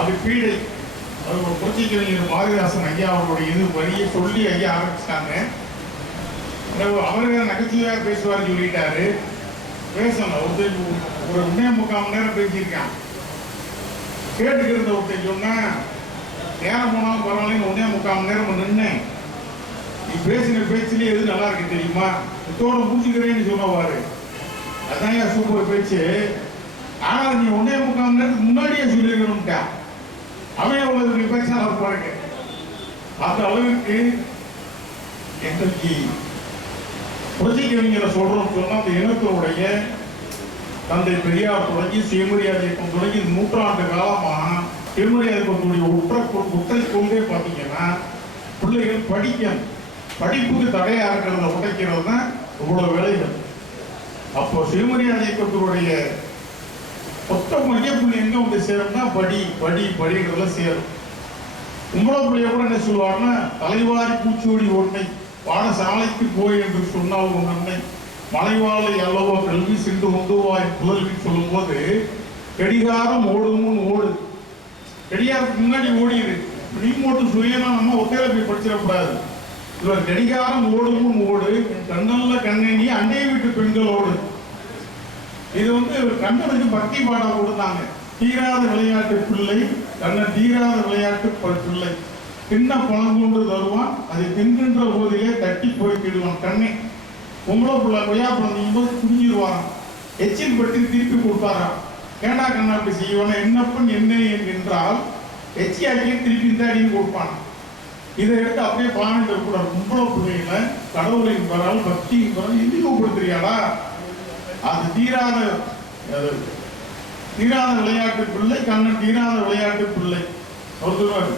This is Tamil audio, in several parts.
அது பீடை. அது ஒரு புரட்சி கவிஞர் பாரதிதாசன் ஐயா அவருடைய இது வழியை சொல்லி ஐயா ஆரம்பிச்சிட்டாங்க. அவரு நகைச்சுவையாக பேசுவார் சொல்லிட்டாரு. பேசணும் ஒரு 3.25 மணி நேரம் பேசியிருக்கான். கேட்டுக்கிறத ஒருத்தர் சொன்னா நேரம் போனாலும் பரவாயில்ல, 1.25 மணி நேரம் நின்னேன். நீ பேசின பேச்சுலேயே எது நல்லா இருக்கு தெரியுமா, இதோட முடிச்சுக்கிறேன்னு சொன்னவாரு. அதான் சூப்பர் பேச்சு. ஆனா நீ 1.25 மணி நேரத்துக்கு முன்னாடியே சொல்லிருக்கணும்ட்டா. அவன் எவ்வளவு பேச்சாளர் பாருங்க. அந்த அளவுக்கு எங்களுக்கு புரட்சி கவிஞரை சொல்றோம் சொன்னா அந்த இனத்தினுடைய தந்தை பெரியார் தொடங்கி சுயமரியாதை இயக்கம் தொடங்கி நூற்றாண்டு காலமா சுயமரியாதை இயக்கத்துடைய உற்றை கொண்டே பார்த்தீங்கன்னா பிள்ளைகள் படிக்கணும், படிப்புக்கு தடையா இருக்கிறத உடைக்கிறது தான் இவ்வளவு வேலைகள். அப்போ சுயமரியாதை இயக்கத்தினுடைய மொத்த மையப்புள்ளி எங்க வந்து சேரும்னா படி படி படிக்கிறதுல சேரும். உங்களோட பிள்ளைய கூட என்ன சொல்லுவாருன்னா, தலைவாரி பூச்சோடி ஒன்றை பாடசாலைக்கு போய் என்று சொன்னால் உன் அன்னை மலைவாழை அல்லவோ கல்வி சென்று ஒன்றுவாய் புதல்வின்னு சொல்லும் போது கடிகாரம் ஓடுமுன்னு ஓடு, கடிகாரத்துக்கு முன்னாடி ஓடிடு. நீ மட்டும் சுயனா நம்ம ஒத்தையில போய் படிச்சிடக்கூடாது. இவர் கடிகாரம் ஓடுமுன்னு ஓடு, கண்ணல்ல கண்ணெண்ணி அண்டை வீட்டு பெண்களோடு. இது கண்ணனுக்கு பக்தி பாடம் கொடுத்தாங்க. தீராத விளையாட்டு பிள்ளை கண்ணன் தீராத விளையாட்டு பிள்ளை தின்ன பணம் கொண்டு தருவான், அதை தின்கின்ற போதிலே தட்டி போய்க்கிடுவான். கண்ணை பொம்பளை பிள்ளை கொய்யா பழம் போது குடிஞ்சிருவாராம், எச்சில் பட்டு திருப்பி கொடுப்பாராம். ஏண்டா கண்ணா அப்படி செய்வான, என்னப்பன் என்ன என்றால் எச்சியாக்கி திருப்பி இந்த அடியும் கொடுப்பான். இதை எடுத்து அப்படியே பானிட்டு கூட பொம்பளை பிள்ளைகளை கடவுளின் பரால் பக்தியின் பரால் இழிவுபடுத்துறியாடா, அது தீராத விளையாட்டு பிள்ளை கண்ணன் தீராத விளையாட்டு பிள்ளை ஒருத்தர்.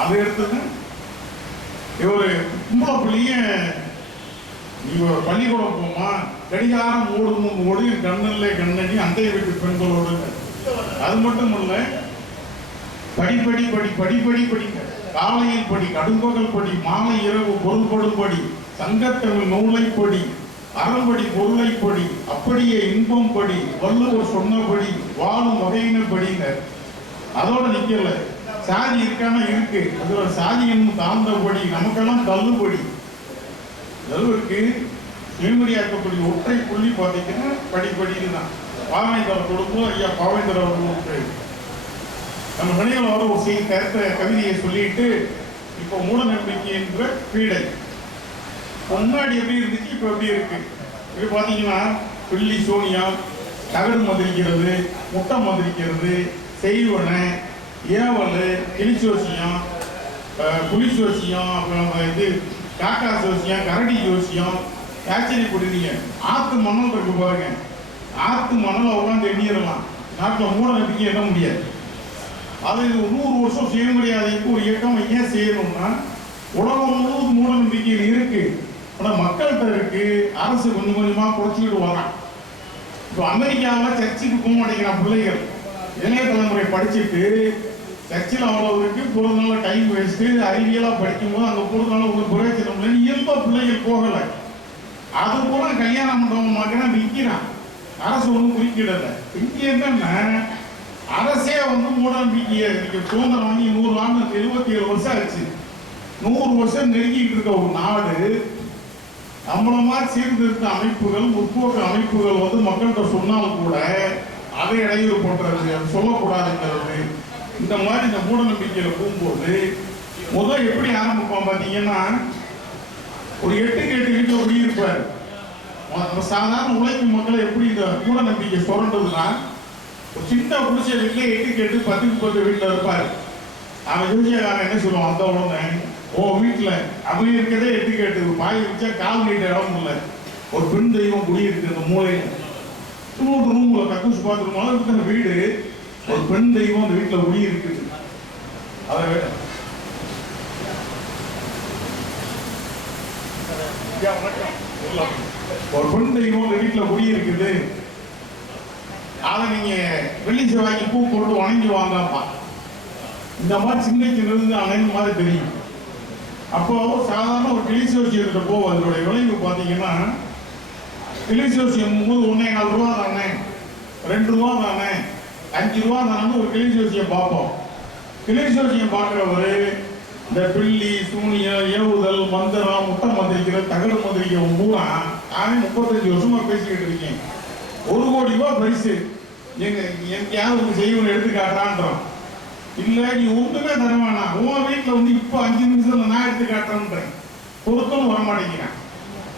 அதை எடுத்துங்க இவரு பொம்பளை பிள்ளைய நீ ஒரு பள்ளிக்கூடம் போமா, கடிகாரம் ஓடும் ஓடி கண்ணல்ல கண்ணனி அண்டை வீட்டு பெண்களோடு. அது மட்டும் இல்ல, படிப்படி படி படிப்படி படிங்க, காலையில் படி கடும்பகல் படி மாலை இரவு பொருள்படும் படி சங்கத்தமிழ் நூலை படி அறம்படி பொருளை படி அப்படியே இன்பம் படி வள்ளுவர் சொன்னபடி வாழும் வகையினர் படினர். அதோட நிக்கல, சாதி இருக்கான இருக்கு, அதோட சாதி என்னும் தாழ்ந்தபடி நமக்கெல்லாம் தள்ளுபடி. அளவுக்கு சுயமரியாதைக்கூடிய ஒற்றை புள்ளி பார்த்தீங்கன்னா படிப்படின்னு தான். பாவேந்தர் கொடுக்கும் ஐயா பாவேந்தர் அவர்களுக்கு நம்ம மனிதர்கள் வர ஒரு கருத்தை கவிதையை சொல்லிட்டு இப்போ மூட நம்பிக்கை என்ற பீடை முன்னாடி எப்படி இருந்துச்சு இப்போ எப்படி இருக்கு. இப்போ பார்த்தீங்கன்னா பிள்ளி சோனியா தகடு மந்திரிக்கிறது, முட்டை மந்திரிக்கிறது, செய்வனை ஏவல் கிளிச்சோசியம் புலிச்சோசியம் அப்புறம் இது காக்கா ஜோசியம் கரடி ஜோசியம் ஆச்சரியப்படுறீங்க. ஆத்து மணல் இருக்கு பாருங்க, ஆத்து மணலை உட்காந்து எண்ணிடலாம். நாட்டில் மூட நம்பிக்கை எண்ண முடியாது. அது 100 வருஷம் சுயமரியாதைக்கு ஒரு இயக்கம் ஏன் செய்யணும்னா உலகம் முழுவதும் மூட நம்பிக்கையில் இருக்கு. ஆனால் மக்கள்கிட்ட இருக்கு, அரசு கொஞ்சம் கொஞ்சமாக குறைச்சிக்கிட்டு வரான். இப்போ அமெரிக்காவில் சர்ச்சுக்கு போக மாட்டேங்கிறான் பிள்ளைகள். இளைய தலைமுறை படிச்சுட்டு சர்ச்சில் அவ்வளோ இருக்கு, பொழுதுனால டைம் வேஸ்ட்டு, அறிவியலாக படிக்கும்போது அந்த பொழுதுனால ஒரு பிரயோஜனம் இல்லை, இயல்பாக பிள்ளைகள் போகலை. அது போல கல்யாண மண்டபம் மக்கள் விற்கிறான், அரசு ஒன்றும் குறிக்கிடலை. இங்கே என்னன்னா அரசே மூட நம்பிக்கையை சுதந்திரம் வாங்கி 100 ஆண்டு 77 வருஷம் ஆச்சு. 100 வருஷம் நெருங்கிட்டு இருக்க ஒரு நாடு நம்மள மாதிரி சீர்திருத்த அமைப்புகள் முற்போக்கு அமைப்புகள் மக்கள்கிட்ட சொன்னாலும் கூட அதை இடையூறு பண்றது, சொல்லக்கூடாதுங்கிறது. இந்த மாதிரி இந்த மூட நம்பிக்கையில போகும்போது முதல் எப்படி ஆரம்பிப்போம் பார்த்தீங்கன்னா, ஒரு 8 வீட்டில் குடியிருப்பார். சாதாரண உழைக்கும் மக்களை எப்படி இந்த மூட நம்பிக்கை சுரண்டதுன்னா, ஒரு சின்ன குடிசை வீட்டில் 8 10 வீட்டில் இருப்பார். அவன் யோசிக்காரன் என்ன சொல்லுவான், அந்த உடனே ஓ வீட்டில் அப்படி இருக்கிறதே 8 பாய் வச்சா கால் நீட்ட இடம் இல்லை, ஒரு பெண் தெய்வம் குடியிருக்கு அந்த மூலையில். இன்னொரு ரூம்ல கக்கூஸ் பாத்ரூம் இருக்கிற வீடு, ஒரு பெண் தெய்வம் அந்த வீட்டில் குடியிருக்குது. அதை விட ஒரு பெண் தெய்வம் அந்த வீட்டில் குடியிருக்குது, அதை நீங்க வெள்ளி செவ்வாய்க்கு பூ போட்டு வணங்கி வாங்கப்பா. இந்த மாதிரி சிந்திக்கிறது அனைத்து மாதிரி தெரியும். அப்போ சாதாரண ஒரு கிளிசோசியத்தை போவோம். அதனுடைய விளைவு பார்த்தீங்கன்னா, கிளிசோசியம் போது 1.25 ரூபா தானே, 2 ரூபா தானே, 5 ரூபா தானே ஒரு கிளி ஜோசியம் பார்ப்போம். கிளி ஜோசியம் பார்க்குறவரு இந்த பில்லி சூனியம் ஏவுதல் மந்திரம் முட்டை மந்திரிக்கிற தகடு மந்திரிக்கிற பூரா நானே 35 வருஷமா பேசிக்கிட்டு இருக்கேன். 1 கோடி ரூபாய் பரிசு எங்கேயாவது செய்வனை எடுத்து காட்டுறான்றோம். இல்லை நீ ஒன்றுமே தருவானா உன் வீட்டில் வந்து இப்போ 5 நிமிஷத்துல நான் எடுத்து காட்டுறேன்றேன். பொருத்தம் வரமாட்டேங்கிறேன்.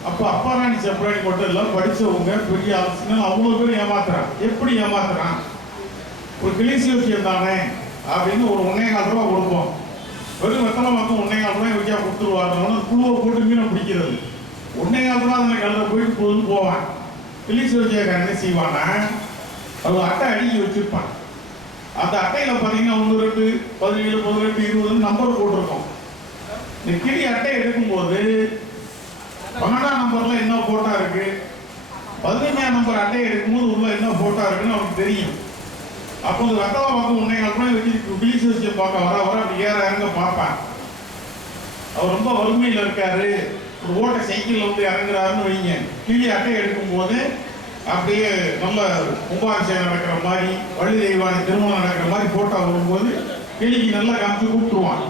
அப்போ அப்பாராணி செப்பராணி மட்டும் இல்லை, படித்தவங்க பெரிய ஆலோசனை அவ்வளோ பேர் ஏமாத்துறான். எப்படி ஏமாத்துறான்? ஒரு கிளிசி விஷயம் தானே அப்படின்னு ஒரு 1.25 ரூபா கொடுப்போம். வெறும் வெத்தலை மட்டும் 1.25 ரூபாய் வச்சா கொடுத்துருவாங்க. குழுவை போட்டு மீனை பிடிக்கிறது 1.25 ரூபா அந்த கலரை போயிட்டு போவான். கிளிசி வச்சியாக்காரன் என்ன செய்வானா, அவர் அட்டை அடிக்கி வச்சிருப்பான். அந்த அட்டையில் பார்த்தீங்கன்னா 1, 2, 17, 18, 20 நம்பர் போட்டிருக்கோம். இந்த கிளி அட்டை எடுக்கும்போது 12ஆம் நம்பர்ல என்ன போட்டா இருக்கு, 15ஆம் நம்பர் அட்டை எடுக்கும்போது உள்ள என்ன போட்டா இருக்குன்னு அவனுக்கு தெரியும். அப்போ அந்த வெத்தலை பார்க்க 1.25 ரூபாய் வச்சு கிளிசி வச்சு பார்க்க வர அப்படி ஏற இறங்க பார்ப்பேன். அவர் ரொம்ப வறுமையில் இருக்காரு, ஒரு ஓட்ட சைக்கிள் வந்து இறங்குறாருன்னு வைங்க. கிளி அட்டை எடுக்கும்போது அப்படியே நல்ல கும்பாபிஷேகம் நடக்கிற மாதிரி வள்ளி தெய்வானை திருமணம் நடக்கிற மாதிரி போட்டோ வரும்போது கிளிக்கு நல்லா காமிச்சு கூப்பிட்டுருவான்.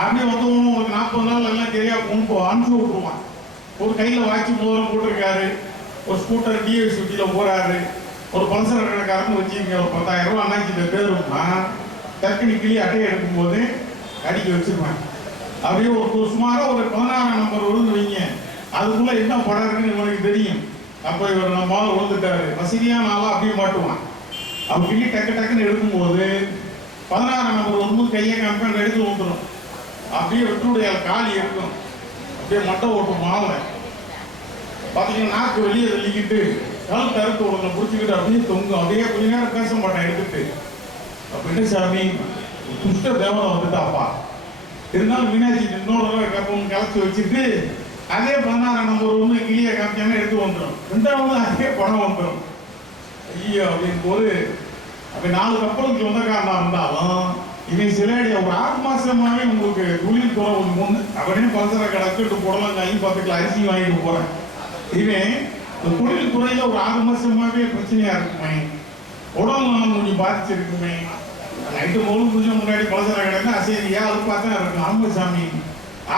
அப்படியே வந்து ஒரு 40 நாள் எல்லாம் தெரியாது அனுப்பிச்சு விட்டுருவான். ஒரு கையில் வாட்சி முதல்ல போட்டிருக்காரு, ஒரு ஸ்கூட்டர் டிஎஸ் சுற்றியில் போறாரு, ஒரு பல்சர் கடைக்காரன்னு வச்சுங்க ஒரு 10,000 ரூபா அண்ணாச்சிட்ட பேருன்னா டக்குனி கிளி அட்டையை எடுக்கும்போது அடிக்க வச்சிருவேன். அப்படியே ஒரு சுமாராக ஒரு 16ஆம் நம்பர் விழுந்து வைங்க, அதுக்குள்ள என்ன படம் இருக்குன்னு இவனுக்கு தெரியும். அப்போ இவர் நம்ம ஆள் விழுந்துட்டாரு, வசதியான ஆளாக அப்படியே மாட்டுவான். அவன் கிளி டக்குன்னு எடுக்கும்போது 16ஆம் நம்பர் வரும்போது கையை காமிக்க எடுத்து வந்துடும். அப்படியே வெட்டுடைய காலி இருக்கும், அப்படியே மட்டை ஓட்டும் மாலை பார்த்தீங்கன்னா நாக்கு வெளியே தள்ளிக்கிட்டு கல் தருத்து உடனே பிடிச்சிக்கிட்டு அப்படியே தொங்கும். அப்படியே கொஞ்ச நேரம் பேச மாட்டேன் எடுத்துட்டு. அப்படின்னு சாமி துஷ்ட தேவதை வந்துட்டாப்பா, இருந்தாலும் மீனாட்சி இன்னொரு கப்பம் கலைச்சி வச்சுட்டு அதே 16ஆம் நம்பர் வந்து கிளியை காமிச்சானே எடுத்து வந்துடும். 2வது அதே படம் வந்துடும். ஐயோ அப்படின்னு போது அப்படி 4 கப்பலுக்கு சொந்தக்காரனா இருந்தாலும் இவன் சிலையடைய ஒரு 6 மாசமாவே உங்களுக்கு தொழில் துறை ஒன்று அவனே பலசர கிடக்கிட்டு போடலாம், கை 10 கிலோ அரிசி வாங்கிட்டு போறேன். இவன் இந்த தொழில் துறையில ஒரு 6 மாசமாவே பிரச்சனையா இருக்குமே, உடல் நலம் கொஞ்சம் பாதிச்சிருக்குமே. நைட்டு போலும் புரிஞ்ச முன்னாடி பலசர கிடக்குன்னா சரியா அது பார்த்தா இருக்கும். ஆமா சாமி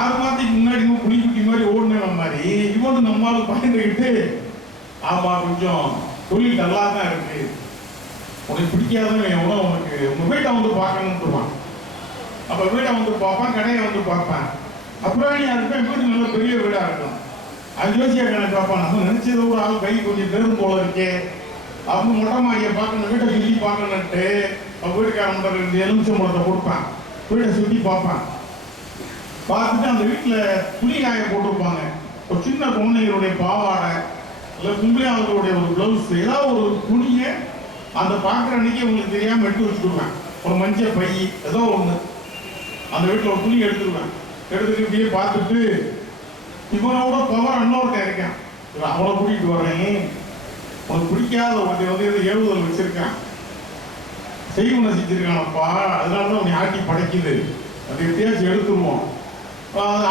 6 மாதத்துக்கு முன்னாடி புளிக்குட்டி மாதிரி ஓடுன மாதிரி இவனு நம்மளால பயந்துக்கிட்டு ஆமா கொஞ்சம் தொழில் நல்லா தான் இருக்கு, உனக்கு பிடிக்காதவன் எவ்வளோ உனக்கு உங்க வீட்டை வந்து பார்க்கணும்ட்டுருவான். அப்போ வீட்டை வந்து பார்ப்பான், கடையை வந்து பார்ப்பேன். அப்புறம் நீ இருப்பேன் வீடு நல்ல பெரிய வீடாக இருக்கும். அது யோசியா கணக்கு பார்ப்பான், நம்ம நினைச்சதை ஒரு ஆள் கை கொஞ்சம் பெரும் போல இருக்கே அவங்க மொட்டை மாடியை பார்க்கணும், வீட்டை சுற்றி பார்க்கணுன்ட்டு வீட்டுக்காரன் 2 எலுமிச்சை பழத்தை கொடுப்பேன். வீட்டை சுற்றி பார்ப்பேன். பார்த்துட்டு அந்த வீட்டில் துணி காய போட்டிருப்பாங்க. ஒரு சின்ன குழந்தைகளுடைய பாவாடை இல்லை கும்பியாளர்களுடைய ஒரு ப்ளவுஸ் ஏதாவது ஒரு துணியை அந்த பார்க்குற அன்னைக்கு உங்களுக்கு தெரியாமல் எடுத்து வச்சுடுவேன். ஒரு மஞ்சள் பை ஏதோ ஒன்று அந்த வீட்டில் ஒரு துணி எடுத்துருவேன். எடுத்துட்டு இப்படியே பார்த்துட்டு இவனோட பவர் இன்னொருத்தன் இருக்கேன், அவனை கூட்டிகிட்டு வரேன், உனக்கு பிடிக்காத ஒருத்தர் வந்து ஏவுதல் வச்சிருக்கான், செய்வனை செஞ்சிருக்கானப்பா, அதனால தான் உன்னை ஆட்டி படைக்குது, அது எப்படியாச்சும் எடுத்துருவோம்.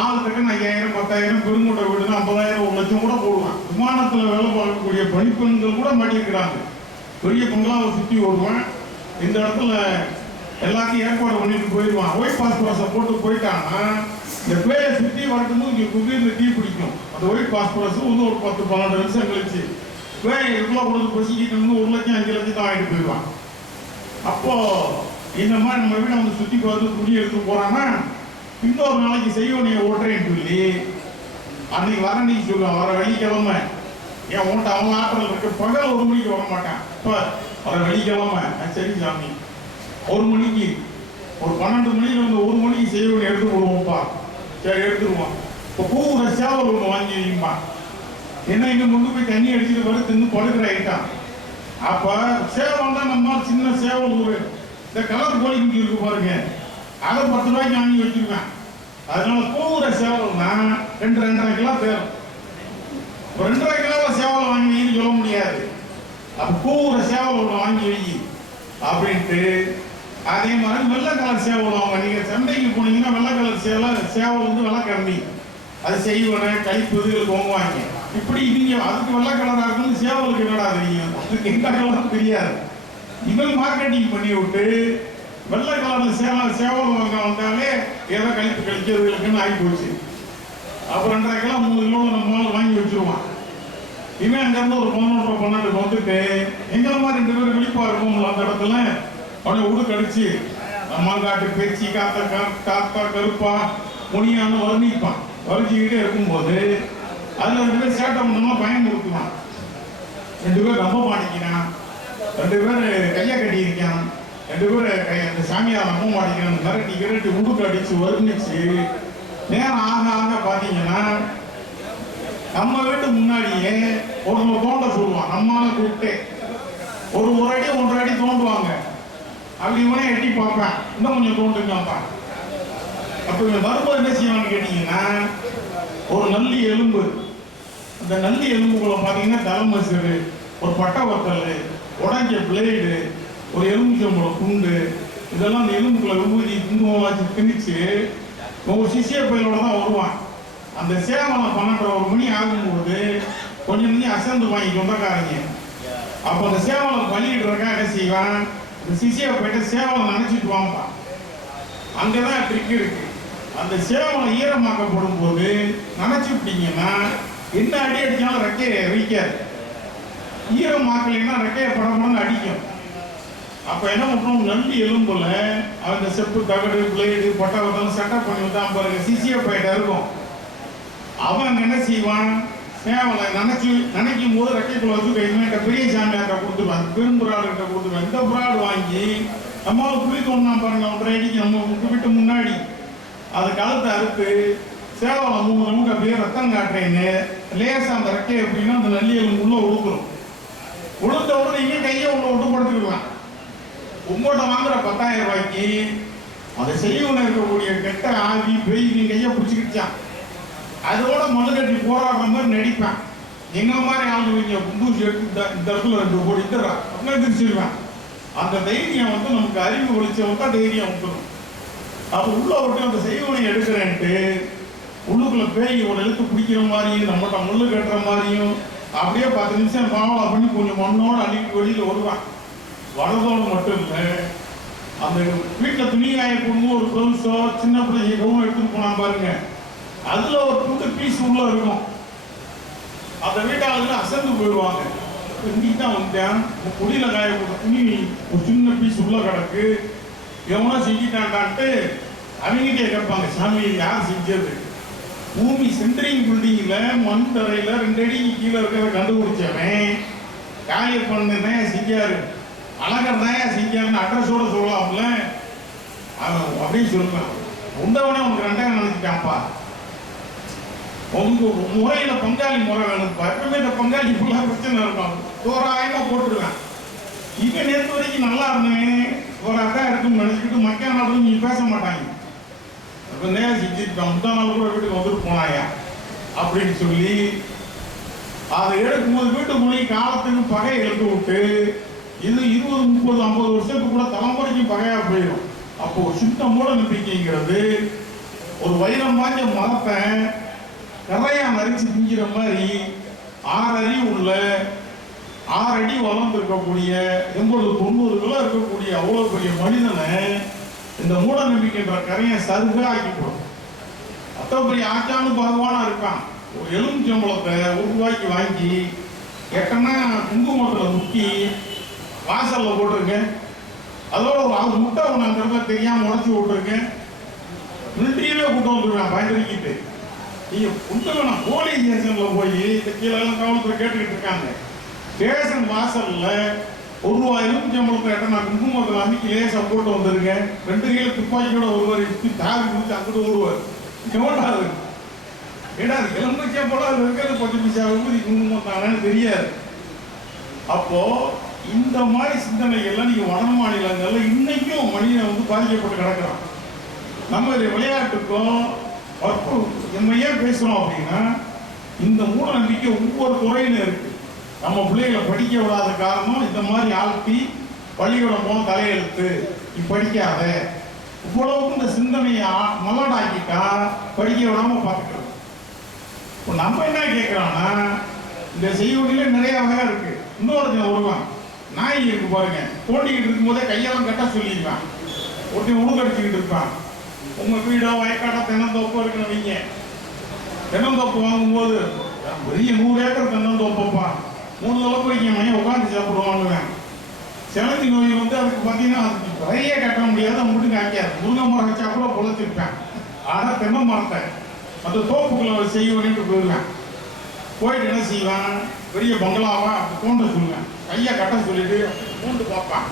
ஆள் டக்குன்னு 5000 10,000 பெருங்கூட்ட வீடுனா 50,000 1 லட்சம் கூட போடுவான். விமானத்தில் வேலை பார்க்கக்கூடிய பணிப்பெண்கள் கூட மாட்டியிருக்கிறாங்க. பெரிய பங்களாவை சுற்றி வருவான். இந்த இடத்துல எல்லாத்தையும் ஏற்பாடு பண்ணிட்டு போயிடுவான். ஒயிட் பாஸ்பரஸை போட்டு போயிட்டாங்கன்னா இந்த பேயை சுற்றி வரட்டும்போது இங்கே குதிர்ந்து டீ பிடிக்கும். அந்த ஒயிட் பாஸ்பரஸ் வந்து ஒரு 10-12 நிமிஷம் கழிச்சு பேயை எவ்வளோ கொடுத்து பசிக்கிட்டு 1 லட்சம் 5 லட்சம் வாங்கிட்டு போயிடுவான். அப்போ இந்த மாதிரி நம்ம வீட்டை வந்து சுற்றி பார்த்து துணி எடுத்து போறான்னா இன்னொரு நாளைக்கு செய்வனையை ஓட்டுறேன்னு சொல்லி அன்னைக்கு வர நீ சொல்லுவான். வர வெள்ளிக்கிழமை என் உன்ட்ட அவன் ஆற்றல் இருக்கு, பகல் 1 மணிக்கு வர மாட்டான். இப்போ வர வெள்ளிக்கிழமை சரி சாமி 1 மணிக்கு ஒரு 12 மணியில் வந்து 1 மணிக்கு செய்வனை எடுத்து போடுவோம்ப்பா. சரி எடுத்துருவோம். இப்போ பூவுற சேவல் ஒன்று வாங்கி வைப்பா. என்ன இங்கே கொண்டு போய் தண்ணி அடிச்சுட்டு வர தின்னு படுக்கிற ஆயிட்டான். அப்போ சேவல் தான் நம்ம சின்ன சேவல் ஒரு இந்த கலர் கோழி குஞ்சு இருக்கு பாருங்க, அதை 10 ரூபாய்க்கு வாங்கி வச்சிருக்கேன். அதனால பூவுற சேவல்னா 2-2.5 கிலோ தேரும். 2.5 கிலோ சேவலை வாங்கினீங்கன்னு சொல்ல முடியாது. அப்போ பூவுற சேவல் ஒன்று வாங்கி வை அப்படின்ட்டு. அதே மாதிரி வெள்ளை கலர் சேவல் வாங்க. நீங்கள் சந்தைக்கு போனீங்கன்னா வெள்ளை கலர் சேவல் வந்து வெள்ளை கரண்டி அது செய்வனை கழிப்பு இதுகளுக்கு வாங்குவாங்க. இப்படி நீங்க அதுக்கு வெள்ளை கலராக இருக்குன்னு சேவலுக்கு என்னடா தெரியும், அதுக்கு எந்த கலரும் தெரியாது. இவன் மார்க்கெட்டிங் பண்ணி விட்டு வெள்ளை கலர்ல சேவல் வாங்க வந்தாலே ஏதோ கழிக்கிறதுக்குன்னு ஆகி போச்சு. அப்புறம் 2.5 கிலோ 3 கிலோ நம்ம வாங்கி வச்சிருவான். இவன் அங்கிருந்து ஒரு 11:30 வந்துட்டு எங்களை மாதிரி 2 பேரும் விழிப்பா இருக்கும்ல அந்த இடத்துல அவனை உடுக்கடிச்சு நம்மாங்காட்டு பேச்சு காத்தா கருப்பா முனியான்னு வர்ணிப்பான். வர்ணிச்சுக்கிட்டே இருக்கும்போது அதுல 2 பேர் சேட்டை பண்ணா பயன்படுத்துவான். 2 பேர் ரொம்ப மாட்டிக்கிறான், 2 பேர் கையை கட்டியிருக்கான், 2 பேர் அந்த சாமியார் நம்ப மாட்டிக்கிறான். மிரட்டி உடுக்கு அடிச்சு வர்ணிச்சு நேரம் ஆக பாத்தீங்கன்னா நம்ம வீட்டு முன்னாடியே ஒருத்தர் தோண்ட சொல்லுவான். நம்மளால கூப்பிட்டு ஒரு அடி 1.5 அடி தோண்டுவாங்க. அப்படி இவனே எட்டி பார்ப்பேன், இன்னும் கொஞ்சம் தோண்டுங்கப்பான். அப்ப இவன் வரும்போது என்ன செய்வான்னு கேட்டீங்கன்னா ஒரு நல்லி எலும்பு, அந்த நல்லி எலும்புக்குள்ள பார்த்தீங்கன்னா தலைமசரு, ஒரு பட்டை வத்தல், உடஞ்ச பிளேடு, ஒரு எலும்புச்சம்பளம் துண்டு, இதெல்லாம் அந்த எலும்புக்குள்ள விபூதி குங்குமம் வச்சு திணிச்சு ஒரு சிசிய பயிலோட தான் வருவான். அந்த சேவனை 12 மணி ஆகும்போது கொஞ்சம் கொஞ்சம் அசந்து வாங்கி சொந்தக்காரங்க. அப்போ அந்த சேவலை பலியிடுறக்கா என்ன செய்வான், இந்த சிசிய போயிட்டு சேவலை நினைச்சிட்டு வாம்பான். அங்கதான் ட்ரிக் இருக்கு. அந்த சேவலை ஈரமாக்கப்படும் போது நினைச்சுட்டீங்கன்னா என்ன அடி அடிச்சாலும் ரெக்கையை வைக்காது. ஈரமாக்கலைன்னா ரெக்கையை படப்படன்னு அடிக்கும். அப்ப என்ன பண்றோம், நல்லி எலும்புல அந்த செப்பு தகடு பிளேடு பொட்டவத்தெல்லாம் செட்டப் பண்ணி விட்டான் பாருங்க, சிசிய போயிட்டா இருக்கும். அவன் என்ன செய்வான், சேவலை நினைக்கும் போது ரெக்கைக்குள்ள வச்சு கைமையிட்ட பெரிய சாமியார்கிட்ட கொடுத்துருவான், பெரும்புறாடுகிட்ட கொடுத்துருவான். இந்த புறாடு வாங்கி நம்மளால புளி தோணுனா பாருங்க 1.5 அடிக்கு நம்ம விட்டு முன்னாடி அதை கழுத்தை அறுத்து சேவலை 3 ரவுண்ட் அப்படியே ரத்தம் காட்டுறேன்னு லேசா அந்த ரெக்கையை எப்படின்னா அந்த நல்லி எலும்பு உள்ள உழுத்துரும். உளுத்த உடனே இங்கே கையை உள்ள விட்டு படுத்துக்கலாம். உங்கள்கிட்ட வாங்குற 10,000 ரூபாய்க்கு அதை செய்யணும் இருக்கக்கூடிய கெட்ட ஆவி பெய்தி கையை பிடிச்சிக்கிச்சான். அதோட மண்ணு கட்டி போராடுற மாதிரி நடிப்பேன். எங்க மாதிரி ஆளுங்க குண்டூசி எடுத்து இந்த இடத்துல 2 கோடி தர்றா அப்படின்னா எதிர்ச்சிருவேன். அந்த தைரியம் வந்து நமக்கு அறிவு ஒழிச்சவங்க தான் தைரியம் வந்துடும். அப்போ உள்ள விட்டு அந்த செய்வனை எடுக்கிறேன்ட்டு உள்ளுக்குள்ள பேய் ஒரு எழுத்து பிடிக்கிற மாதிரியும் நம்மகிட்ட முள்ளு கட்டுற மாதிரியும் அப்படியே 10 நிமிஷம் பாவலா பண்ணி கொஞ்சம் மண்ணோட அள்ளிட்டு வெளியில வருவான். வரதோடு மட்டும் இல்லை, அந்த வீட்டில் துணி காய போடும்போது ஒரு ப்ளவுஸோ சின்ன பிள்ளைங்க கவுன் எடுத்துட்டு போனா பாருங்க, அதுல ஒரு புது பீஸ் உள்ள இருக்கும். அந்த வீட்டாளர்கள் அசந்து போயிடுவாங்க. இன்னைக்கு தான் வந்தேன், குடியில காய போட்ட துணி ஒரு சின்ன பீஸ் உள்ள கிடக்கு, எவனோ செஞ்சிட்டான்டான்ட்டு அவங்கிட்டே கேட்பாங்க, சாமி யார் செஞ்சது? பூமி சென்ட்ரிங் பில்டிங்ல மண் தரையில 2 அடி கீழே இருக்கிறத கண்டுபிடிச்சவன் காய பண்ணதான் செஞ்சாரு, அழகர் தான் செஞ்சாருன்னு அட்ரஸோட சொல்லலாம்ல. அப்படின்னு சொல்லுவேன். உண்டவனே உனக்கு 2ஆம் நினைச்சிட்டான்ப்பா, உங்க முறையில பங்காளி முறை வேணும்ப்பா. எப்பவுமே இந்த பங்காளி ஃபுல்லாக பிரச்சனை இருக்கும், தோராயமா போட்டுருவேன். இவன் நேற்று வரைக்கும் நல்லா இருந்தேன் ஒரு அக்கா இருக்குன்னு நினைச்சுக்கிட்டு மக்கள் நாடு நீ பேச மாட்டாங்க. நேரம் செஞ்சுருக்கான், முந்தா நாள் கூட வீட்டுக்கு வந்துட்டு போனாயா அப்படின்னு சொல்லி அதை எடுக்கும்போது வீட்டு மொழி காலத்துக்கு பகையை எழுத்து விட்டு இது 20, 30, 50 வருஷத்துக்கு கூட தலைமுறைக்கும் பகையா போயிடும். அப்போ சுத்த மூட நம்பிக்கைங்கிறது ஒரு வைரம் வாய்ந்த மரத்தை கரையா நரிச்சு திங்கிற மாதிரி 6 அடி உள்ள 6 அடி வளர்ந்து இருக்கக்கூடிய 80, 90 கிலோ இருக்கக்கூடிய அவ்வளவு பெரிய மனிதனை இந்த மூட நம்பிக்கைன்ற கரையை சருகா ஆக்கிப்படும். அத்தனை பெரிய ஆச்சானு பகவானா இருக்கான். ஒரு எலுமிச்சம்பழத்தை 1 ரூபாய்க்கு வாங்கி எட்டனா குங்குமத்தில் முக்கி வாசல்ல போட்டிருக்கேன். அதோட ஒரு முட்டை ஒன்று அந்த இடத்துல தெரியாம உடச்சி விட்டுருக்கேன். மிலிட்ரியிலே கூட்டம் வந்துருவேன் பயந்துக்கிட்டு. நீங்க புட்டு வேணாம், போலீஸ் ஸ்டேஷன்ல போய் இந்த கீழே காவல்துறை கேட்டுக்கிட்டு இருக்காங்க. ஸ்டேஷன் வாசல்ல 1 ரூபாய் எலுமிச்சம்பழத்தை எட்டனா குங்குமத்தில் அன்னைக்கு லேசா போட்டு வந்திருக்கேன். 2 கையில துப்பாக்கியோட ஒருவர் தாவி முடிச்சு அங்கிட்டு வருவார். எவனாரு ஏடா எலுமிச்சம்பழம் இருக்கிறது 10 பைசா விபூதி குங்குமம் தானேன்னு தெரியாது. அப்போ இந்த மாதிரி சிந்தனைகள்லாம் நீங்க வட மாநிலங்கள்ல இன்னைக்கும் மனிதன் வந்து பாதிக்கப்பட்டு கிடக்கிறான். நம்ம இதை விளையாட்டுக்கும் நம்ம ஏன் பேசுறோம் அப்படின்னா இந்த மூட நம்பிக்கை ஒவ்வொரு துறையிலும் இருக்கு. நம்ம பிள்ளைகளை படிக்க விடாத காரணம் இந்த மாதிரி ஆழ்த்தி பள்ளிக்கூடம் போன தலையெழுத்து நீ படிக்காத இவ்வளவுக்கு இந்த சிந்தனையை மலடாக்கிட்டா படிக்க விடாம பார்த்துக்கிறோம். இப்போ நம்ம என்ன கேட்கிறோம்னா இந்த செய்வதிலே நிறைய வகை இருக்கு. இன்னொருத்தன் வருவான் நாய் இருக்கு பாருங்க, தோண்டிக்கிட்டு இருக்கும்போதே கையெல்லாம் கட்ட சொல்லிடுவான். ஒருத்தன் உழுக்கடிச்சுக்கிட்டு இருப்பான். உங்க வீடோ வயக்காடோ தென்னந்தோப்போ இருக்குன்னு வைங்க. தென்னந்தோப்பு வாங்கும்போது பெரிய 100 ஏக்கர் தென்னந்தோப்பப்பா, 3 தோப்பு வைக்க மையம் உட்காந்து சாப்பிடுவாங்குவேன். செலந்தி நோய் வந்து அதுக்கு பார்த்தீங்கன்னா அதுக்கு நிறைய கட்ட முடியாது, அவங்க வீட்டுக்கு காய்க்காது. முருங்கை மரம் வச்சா கூட பொழைச்சிருப்பேன். ஆனால் தென்னை மரத்தை அந்த தோப்புக்குள்ள செய்வேன்ட்டு போயிடுவேன். போயிட்டு என்ன செய்வேன், பெரிய பங்களாவா அப்படி தோண்ட சொல்லுவேன். கையை கட்ட சொல்லிட்டு மூண்டு பார்ப்பான்.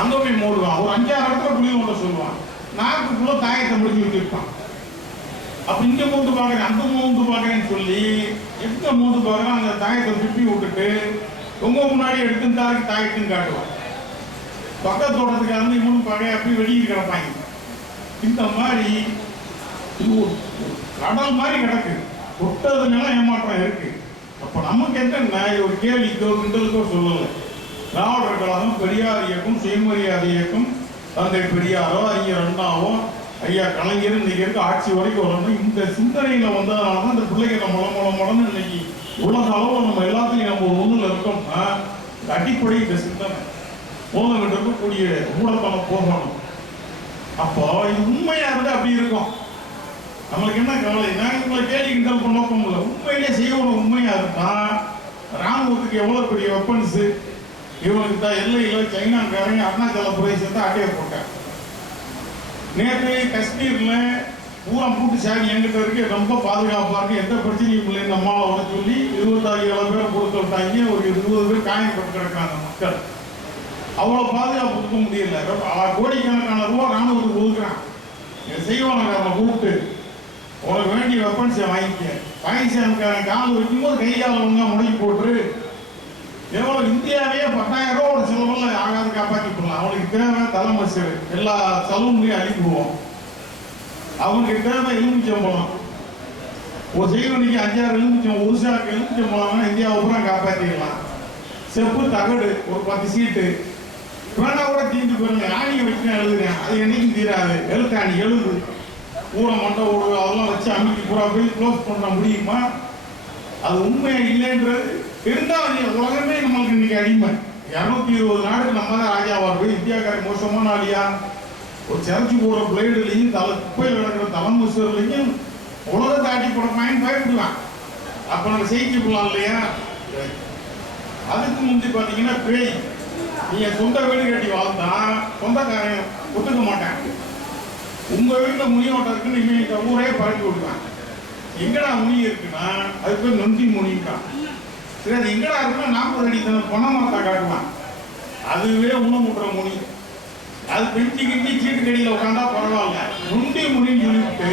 அங்கே போய் மூடுவான். ஒரு 5-6 இடத்துல புளி கொண்ட சொல்லுவான். நாக்குக்குள்ள தாயத்தை முடிஞ்சு வச்சுருப்பான். அப்போ இங்கே மூந்து பார்க்குறேன், அங்கே மூந்து பார்க்குறேன்னு சொல்லி எங்கே மூந்து பார்க்குறேன் அந்த தாயத்தை சுற்றி விட்டுட்டு ரொம்ப முன்னாடி எடுத்துட்டாருக்கு தாயத்துன்னு காட்டுவான். பக்கத்து தோட்டத்துக்காரங்க இவனும் பகைய அப்படி வெளியே கிடப்பாங்க. இந்த மாதிரி கடல் மாதிரி கிடக்கு. தொட்டதுனால ஏமாற்றம் இருக்கு. அப்போ நமக்கு என்ன ஒரு கேள்விக்கோ கிண்டலுக்கோ சொல்லலை. திராவிடர் கழகம் பெரியார் இயக்கம், சுயமரியாதை இயக்கம், தந்தை பெரியாரோ அறிஞர் அண்ணாவோ ஐயா கலைஞர் இன்னைக்கு இருக்க ஆட்சி வரைக்கும் வரணும். இந்த சிந்தனையில் வந்ததுனால தான் இந்த பிள்ளைகளை முளன்னு இன்னைக்கு உலக அளவில் நம்ம எல்லாத்தையும் நம்ம ஒன்றில் இருக்கோம்னா இந்த அடிப்படை இந்த சிந்தனை மூலங்கிட்ட இருக்கக்கூடிய மூலத்தனம் போகணும். அப்போ இது உண்மையா இருந்தால் அப்படி இருக்கும். நம்மளுக்கு என்ன கவலை, நான் உங்களை கேள்வி கிண்டல் பண்ண நோக்கம் இல்லை. உண்மையிலே செய்யணும். உண்மையா இருந்தா ராணுவத்துக்கு எவ்வளவு பெரிய வெப்பன்ஸு இவனுக்கு தான் எல்லையில் சைனாக்காரன் அருணாச்சல பிரதேசத்தை அட்டையை போட்டேன். நேற்று காஷ்மீர்ல பூரா பூட்டு சாவி என்கிட்ட இருக்கு, ரொம்ப பாதுகாப்பாக இருக்கு, எந்த பிரச்சனையும் இல்லைன்னு நம்மளால வர சொல்லி 26,000 பேரை கொடுத்து விட்டாங்க. ஒரு 20 பேர் காயப்பட்டு கிடக்காங்க மக்கள். அவ்வளோ பாதுகாப்பு கொடுக்க முடியல. கோடிக்கணக்கான ரூபா ராணுவத்துக்கு ஒதுக்குறான். செய்வானக்காரனை கூப்பிட்டு உனக்கு வேண்டிய வெப்பன்ஸை வாங்கிக்க. பாகிஸ்தானுக்காரன் கால் வைக்கும்போது கையால் ஒன்றா முடக்கி போட்டு எவ்வளோ இந்தியாவே 10,000 ரூபா செலவில் ஆகாது காப்பாற்றி போடலாம். அவனுக்கு தேவை தலைமசர், எல்லா செலவுகளையும் அழிப்புடுவோம். அவனுக்கு தேவை எலுமிச்சம்பழம். ஒரு செய்வனுக்கு 5-6 எலுமிச்சம், ஒரு சாக்கு எலுமிச்சம்பழம்னா இந்தியாவை பூரா காப்பாற்றிடலாம். செப்பு தகடு ஒரு 10 சீட்டு வேணா கூட தீர்ந்து போயிருங்க. ஆணியை வச்சு எழுதுறேன், அது என்னைக்கும் தீராது. எழுத்தாணி எழுது பூரா மண்டை ஓடு அதெல்லாம் வச்சு அமைக்கி பூரா போய் க்ளோஸ் பண்ண முடியுமா? அது உண்மையா இல்லைன்றது இருந்தாலும் உலகமே நம்மளுக்கு இன்னைக்கு அடிமை. 220 நாடுக்கு நம்ம தான் ராஜாவா இருக்கு. இந்தியாக்கார மோசமான ஆளியா? ஒரு சர்ச்சு போற பிளேடுலையும் குப்பையில் நடக்கிற தலைமுசர்லையும் உலகத்தை ஆட்டி போடமாயின்னு பயப்படுவான். அப்ப நம்ம செய்தி போடலாம் இல்லையா? அதுக்கு முந்தி பாத்தீங்கன்னா பேய், நீங்க சொந்த வீடு கட்டி வாழ்ந்தா சொந்தக்காரன் ஒத்துக்க மாட்டான். உங்க வீட்டுல முனியோட்டம் இருக்குன்னு இந்த ஊரே பறக்கி விடுவான். எங்கடா முனி இருக்குன்னா அது பேர் நொண்டி முனிக்கான். சரி, அது எங்கடா இருக்குன்னா 40 அடி பணமரத்தை காட்டுவான். அதுவே உணவுன்ற முனி. அது பிடிச்சி கிண்டி சீட்டு கடியில் உட்காந்தா பரவாயில்ல. நொண்டி முனின்னு சொல்லிவிட்டு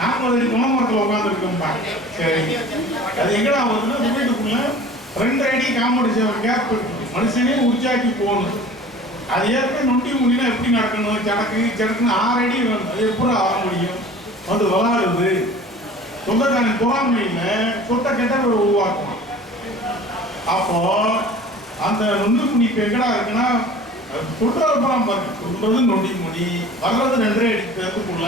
40 அடி பணமரத்தில் உட்காந்துருக்கோம்பா. சரி, அது எங்கடா வருதுன்னா வீட்டுக்குள்ள 2 அடி காம்பவுண்ட் கேப் இருக்கு. மனுஷனே உற்சாக்கி போகணும். அது ஏற்கனவே நொண்டி முனினா எப்படி நடக்கணும்? சடக்குன்னு 6 அடி வேணும். அது எப்படி ஆக முடியும்? வந்து விளாடுது. சொந்தக்காரன் பொறாமையில் சொத்த கெட்ட உருவாக்குவான். அப்போ அந்த நொண்டி முனி இப்போ எங்கடா இருக்குன்னா சொல்றதுலாம் பாருங்க. சொல்றது நொண்டி முனி, வர்றது 2 அடி பேருக்குள்ள,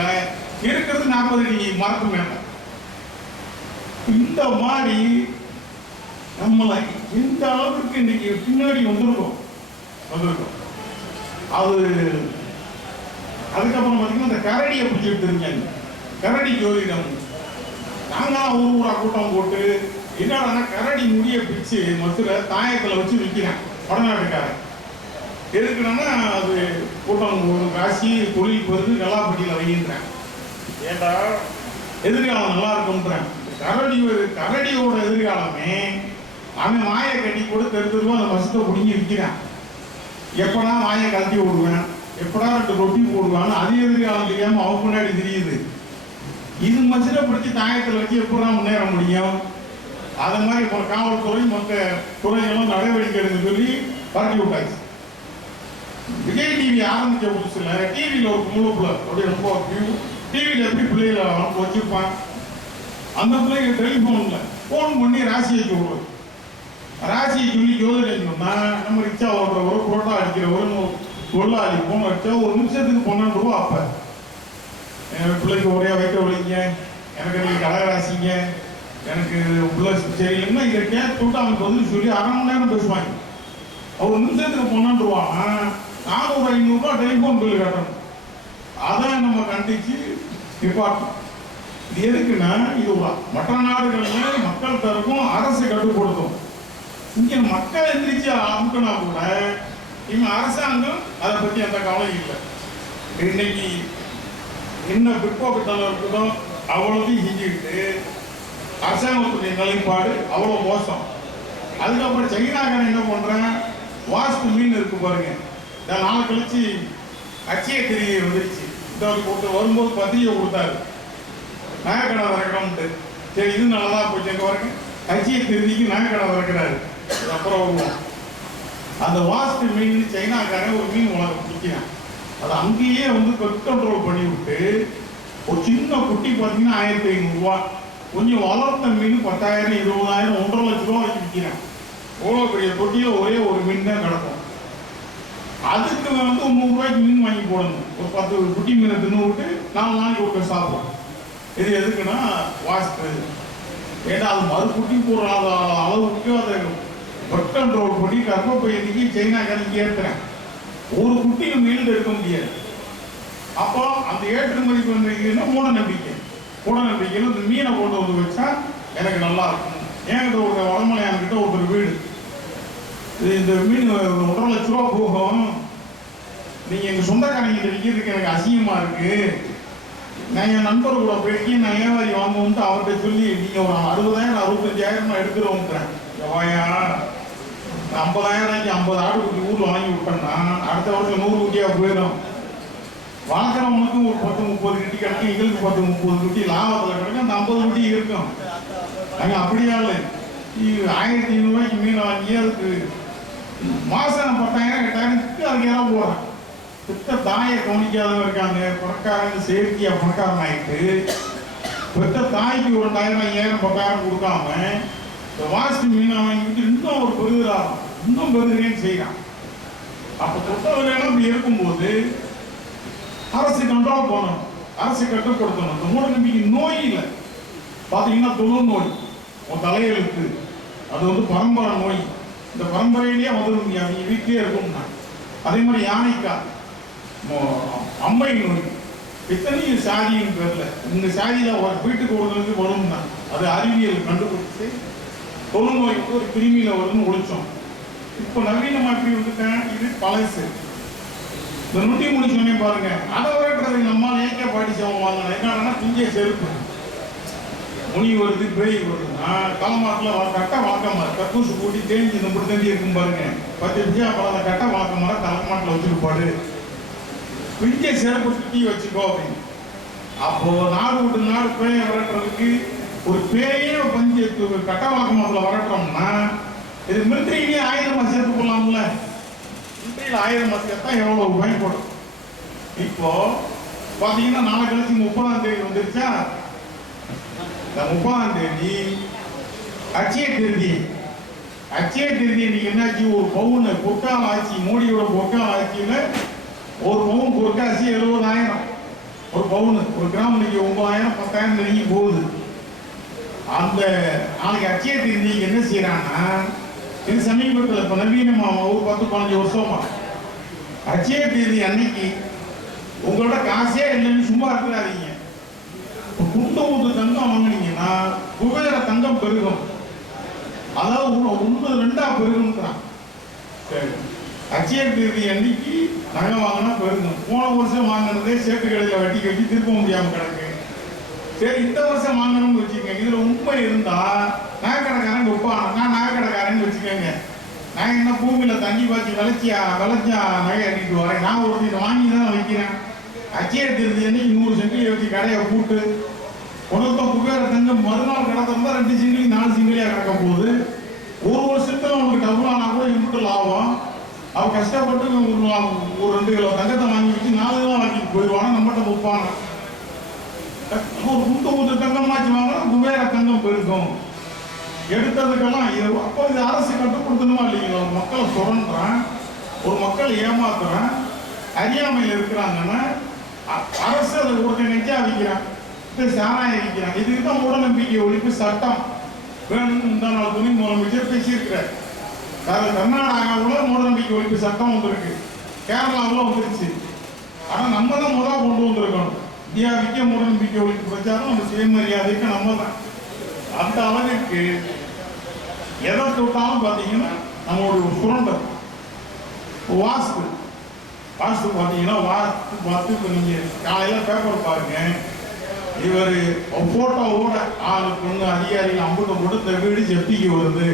இருக்கிறது 40 அடி மரத்து மேல. இந்த மாதிரி நம்மளை எந்த அளவுக்கு இன்னைக்கு பின்னாடி வந்திருக்கோம். அது அதுக்கப்புறம் பார்த்தீங்கன்னா இந்த கரடியை பிடிச்சிட்டு தெரிஞ்சாங்க. கரடி ஜோதிடம் நாங்களாம் ஊரா கூட்டம் போட்டு என்னடா கரடி முடிய பிடிச்சு மதுரை தாயத்தில் வச்சு விற்கிறேன் வடநாட்டுக்காரன். எதுக்குன்னா அது கூட்டம் ஒரு காசி தொழில் பெருந்து கல்லாப்பட்டியில் வைகின்றேன். ஏண்டா எதிர்காலம் நல்லா இருக்கும்ன்றேன். கரடியோட எதிர்காலமே அவன் மாயை கட்டி போட்டு தெருவா அந்த வசத்தை பிடிங்கி விற்கிறான். எப்படா மாயை கழட்டி விடுவேன், எப்படா 2 ரொட்டி போடுவான்னு அது எதிர்காலம் தெரியாம அவன் முன்னாடி தெரியுது. இது மசில பிடிச்சி தாயத்தில் வச்சு எப்படா முன்னேற முடியும்? அது மாதிரி இப்போ காவல்துறை மற்ற துறைகளும் நடவடிக்கை எடுக்க சொல்லி பரட்டி விட்டாச்சு. விஜய் டிவி ஆரம்பிச்ச புதுசுல டிவியில் ஒரு முழுப்புல அப்படியே ரொம்ப டிவியில் எப்படி பிள்ளைகளை வச்சிருப்பான். அந்த பிள்ளைங்க டெலிஃபோன்ல ஃபோன் பண்ணி ராசியை சொல்றது. ராசியை சொல்லி ஜோதிடம்னா நம்ம ரிக்ஷா ஓடுறவரோ புரோட்டா அடிக்கிறவரோ தொழிலாளி போன வச்சா 1 நிமிஷத்துக்கு 12 ரூபா. அப்ப என் பிள்ளைக்கு ஒரே வைக்க விளைங்க, எனக்கு நீங்க கடகராசிங்க, எனக்கு பிள்ளை சரியில்லைன்னா இதை கேட்டு அவனுக்கு பதில் சொல்லி 1/2 மணி நேரம் பேசுவாங்க. ஒரு நிமிஷத்துக்கு 12 ரூபானா 400-500 ரூபாய் டெலிஃபோன் பில் கட்டணும். அதை நம்ம கண்டிச்சு நிப்பாட்டணும். இது எதுக்குன்னா, இது மற்ற நாடுகளில் மக்கள் தரப்பும் அரசு கட்டுப்படுத்தும். இங்க மக்கள் எந்திரிச்சு அமுக்கினா கூட இவங்க அரசாங்கம் அதை பத்தி எந்த கவலையும் இல்லை. இன்னைக்கு என்ன பிற்போக்குத்தனம் இருக்குதோ அவ்வளோத்தையும் செஞ்சுக்கிட்டு அரசாங்கத்துடைய நிலைப்பாடு அவ்வளோ மோசம். அதுக்கப்புறம் சைனாக்காரன் என்ன பண்றேன், வாஸ்து மீன் இருக்கு பாருங்க, இந்த நாள் கழிச்சு அச்சய திரிகை வந்துருச்சு. இந்த போட்டு வரும்போது பத்திரிகை கொடுத்தாரு, நகைக்கடை திறக்கிறோம்ட்டு. சரி, இது நல்லதா போச்சு. எங்க வரைக்கும் அச்சய திருதிக்கு நகைக்கடை திறக்கிறாரு. அப்புறம் வருவோம். அந்த வாஸ்து மீன் சைனாக்காரன் ஒரு மீன் உலகம் பிடிக்கிறான். அதை அங்கேயே வந்து கண்ட்ரோல் பண்ணி விட்டு ஒரு சின்ன குட்டி பார்த்தீங்கன்னா 1500 ரூபா, கொஞ்சம் வளர்த்த மீன் 10,000, 20,000, 1.5 லட்ச ரூபா வச்சு விற்கிறேன். அவ்வளோ பெரிய தொட்டியில் ஒரே ஒரு மீன் தான் கிடக்கும். அதுக்கு வந்து 100 ரூபாய்க்கு மீன் வாங்கி போடணும். ஒரு 10 குட்டி மீனை தின்னு விட்டு 4 நாளைக்கு ஒரு சாப்பிடும். இது எதுக்குன்னா வாஸ்து. ஏன்னா அது மறுக்குட்டி போடுற அளவுக்கு அதை பர்த் கண்ட்ரோல் பண்ணி கர்ப்பப்பையனுக்கு சைனாக்காரனுக்கு ஏற்றுறேன். ஒரு குட்டியை மீன் எடுக்க முடியாது. அப்போ அந்த ஏற்றுமதி பண்ணுறீங்கன்னா மூட நம்பிக்கை. மூட நம்பிக்கையில் இந்த மீனை கொண்டு வந்து வச்சா எனக்கு நல்லா இருக்கும். என்கிட்ட ஒரு வடமலையான்கிட்ட ஒரு வீடு, இந்த மீன் 1.5 லட்ச ரூபா போகும், நீங்கள் எங்கள் சொந்தக்காரங்கிட்ட விற்கிறதுக்கு எனக்கு அசிங்கமாக இருக்கு, நான் என் நண்பர் கூட போய் நான் ஏவாரி வாங்குவோம்ட்டு அவர்கிட்ட சொல்லி நீங்கள் ஒரு 60,000 65,000 எடுத்துருவோங்கிறேன். வாயா 50,000 50 ஆடு குட்டி ஊரில் வாங்கி விட்டோம்னா அடுத்த வருஷம் 100 குட்டியாக போயிடும். வளர்க்குறவனுக்கு ஒரு 10-30 குட்டி கிடைக்கும், எங்களுக்கு 10-30 குட்டி லாபத்தில் கிடைக்கும். அந்த 50 குட்டி இருக்கும். அங்கே அப்படியா இல்லை, 1,500 ரூபாய்க்கு மீன் வாங்கி அதுக்கு மாதம் 10,000 8,000 அதுக்கு ஏதாவது போகிறேன். பெத்த தாயை கவனிக்காதவங்க இருக்காங்க. பணக்காரங்க செயற்கையாக பணக்காரன் ஆகிட்டு பெத்த தாய்க்கு ஒரு 2,000 5,000 10,000 கொடுக்காம இந்த வாஸ்து மீனை வாங்கிட்டு இன்னும் ஒரு பெருகிறாரம், இன்னும் பெருகிறேன்னு செய்யறான். அப்போ தொட்டவர்கள் இப்படி இருக்கும்போது அரசு கண்ட்ரோல் பண்ணணும், அரசு கட்டுப்படுத்தணும். இந்த மூட நம்பிக்கை நோய் இல்லை. பார்த்தீங்கன்னா தொழு நோய், உன் தலையெழுத்து, அது வந்து பரம்பரை நோய். இந்த பரம்பரையிலேயே வந்துடும், அவங்க வீட்டிலே இருக்கும்னா. அதே மாதிரி யானைக்கால், அம்மை நோய், எத்தனையும் சாதியின் பேர்ல இந்த சாதியில் வீட்டுக்கு ஒருவருக்கு வரும் தான். அது அறிவியல் கண்டுபிடிச்சு தொழுநோய்க்கு ஒரு கிருமியில வரும்னு ஒழிச்சோம். இப்போ நவீனமா எப்படி வந்துட்டேன், இது பழசு. இந்த நுண்டி முடி சொன்னே பாருங்க, அதை விரட்டுறது நம்ம ஏற்க பாடி சேவம் வாங்கணும். என்னன்னா துஞ்சிய செருப்பு முனி வருது, பேய் வருதுன்னா தலைமாட்டில் கட்டை வழக்கமா கக்கூசு கூட்டி தேஞ்சி இந்த முடி தண்டி இருக்கும் பாருங்க, 10 பிஜா பழத கட்டை வழக்கமா தலைமாட்டில் வச்சுட்டு பாடு, பிடிச்ச சிறப்பு சுற்றி வச்சுக்கோ அப்படின்னு. அப்போ நாடு விட்டு நாடு பேயை விரட்டுறதுக்கு ஒரு பேயே பஞ்சு கட்ட வழக்கமாத்தில் விரட்டுறோம்னா இது மிலிட்ரியிலேயே 1000 சேர்த்து கொள்ளலாம்ல. மிலிட்ரியில் 1000 சேர்த்தா எவ்வளவு பயன்படும். இப்போ பார்த்தீங்கன்னா நாளை கழிச்சு 30ஆம் தேதி வந்துருச்சா, இந்த 30ஆம் தேதி அச்சய திருதி. அச்சய திருதி இன்னைக்கு என்னாச்சு, ஒரு பவுன் பொற்கால ஆட்சி, மோடியோட பொற்கால ஆட்சியில் ஒரு பவுன் பொற்காசி 70,000. ஒரு பவுன், ஒரு கிராம் இன்னைக்கு 9,000 10,000 நெருங்கி போகுது. அந்த நாளைக்கு அச்சய திருதி என்ன செய்யறாங்கன்னா, இது சமீபத்தில் இப்போ நவீனமா ஒரு 10-15 வருஷமா அச்சய திருதி அன்னைக்கு உங்களோட காசே இல்லைன்னு சும்மா இருக்கிறாதீங்க. குண்டு ஊத்து தங்கம் வாங்கினீங்கன்னா குபேர தங்கம் பெருகும், அதாவது 1-2 பெருகுன்றான். சரி, அச்சய திருதி அன்னைக்கு நகை வாங்கினா பெருகும். போன வருஷம் வாங்கினதே சேட்டு கடையில் வட்டி கட்டி திருப்ப முடியாம கிடக்கு. சரி, இந்த வருஷம் வாங்கணும்னு வச்சுக்கோங்க. இதுல உண்மை இருந்தா நகைக்கடைக்காரன் ஒப்பான, நான் நகைக்கடைக்காரன்னு வச்சுக்கோங்க. நான் என்ன பூமியில தண்ணி பாய்ச்சி விளைச்சா நகை அடிக்கிட்டு வரேன். நான் ஒரு வாங்கி தான் வைக்கிறேன். அச்சய திருதி அன்னைக்கு 100 செங்கிலி வச்சு கடையை கூட்டு உனக்கு குபேர தங்கம் மறுநாள் கிடத்திருந்தா 2 செங்கிலி 4 செங்கிலியா கிடக்க போகுது. ஒரு வருஷத்துல உனக்கு டபுளானா கூட இம்புட்டு லாபம். அவ கஷ்டப்பட்டு ஒரு 2 கிலோ தங்கத்தை வாங்கி வச்சு 4 கிலோ வாங்கிட்டு போயிடுவானா, நம்மகிட்ட ஒப்பான. ஒரு குண்டு ஊத்து தங்கமாச்சு வாங்கினா குபேர தங்கம் பெருக்கும். எடுத்ததுக்கெல்லாம் அப்போ இது அரசு கட்டுப்படுத்தணுமா இல்லைங்களா? ஒரு மக்களை சுரண்டுறான், ஒரு மக்களை ஏமாத்துறான், அறியாமையில் இருக்கிறாங்கன்னா அரசு அதை ஒருத்தர் நெஞ்சா வைக்கிறான், சாராயம் வைக்கிறான். இதுக்கு தான் மூட நம்பிக்கை ஒழிப்பு சட்டம் வேணும்னு முந்தா நாள் துணை முதலமைச்சர் பேசியிருக்கிறார். கர்நாடகாவில் மூட நம்பிக்கை ஒழிப்பு சட்டம் வந்திருக்கு, கேரளாவில் வந்துருச்சு. ஆனால் நம்ம தான் முதல் கொண்டு வந்திருக்கணும். இந்தியாவுக்கே மூட நம்பிக்கை ஒழிப்பு பிரச்சாரம் நம்ம சுயமரியாதைக்கு நம்ம தான். அந்த அளவுக்கு எதை தொட்டாலும் பார்த்தீங்கன்னா நம்மளோட சுரண்டல் வாஸ்து பார்த்தீங்கன்னா வாஸ்து பார்த்து இப்போ நீங்கள் காலையில் பேப்பர் பாருங்க, இவர் ஃபோட்டோவோட ஆளு பொண்ணு அதிகாரிகள் அம்புட்டம் போட்டு இந்த வீடு ஜப்திக்கு வருது,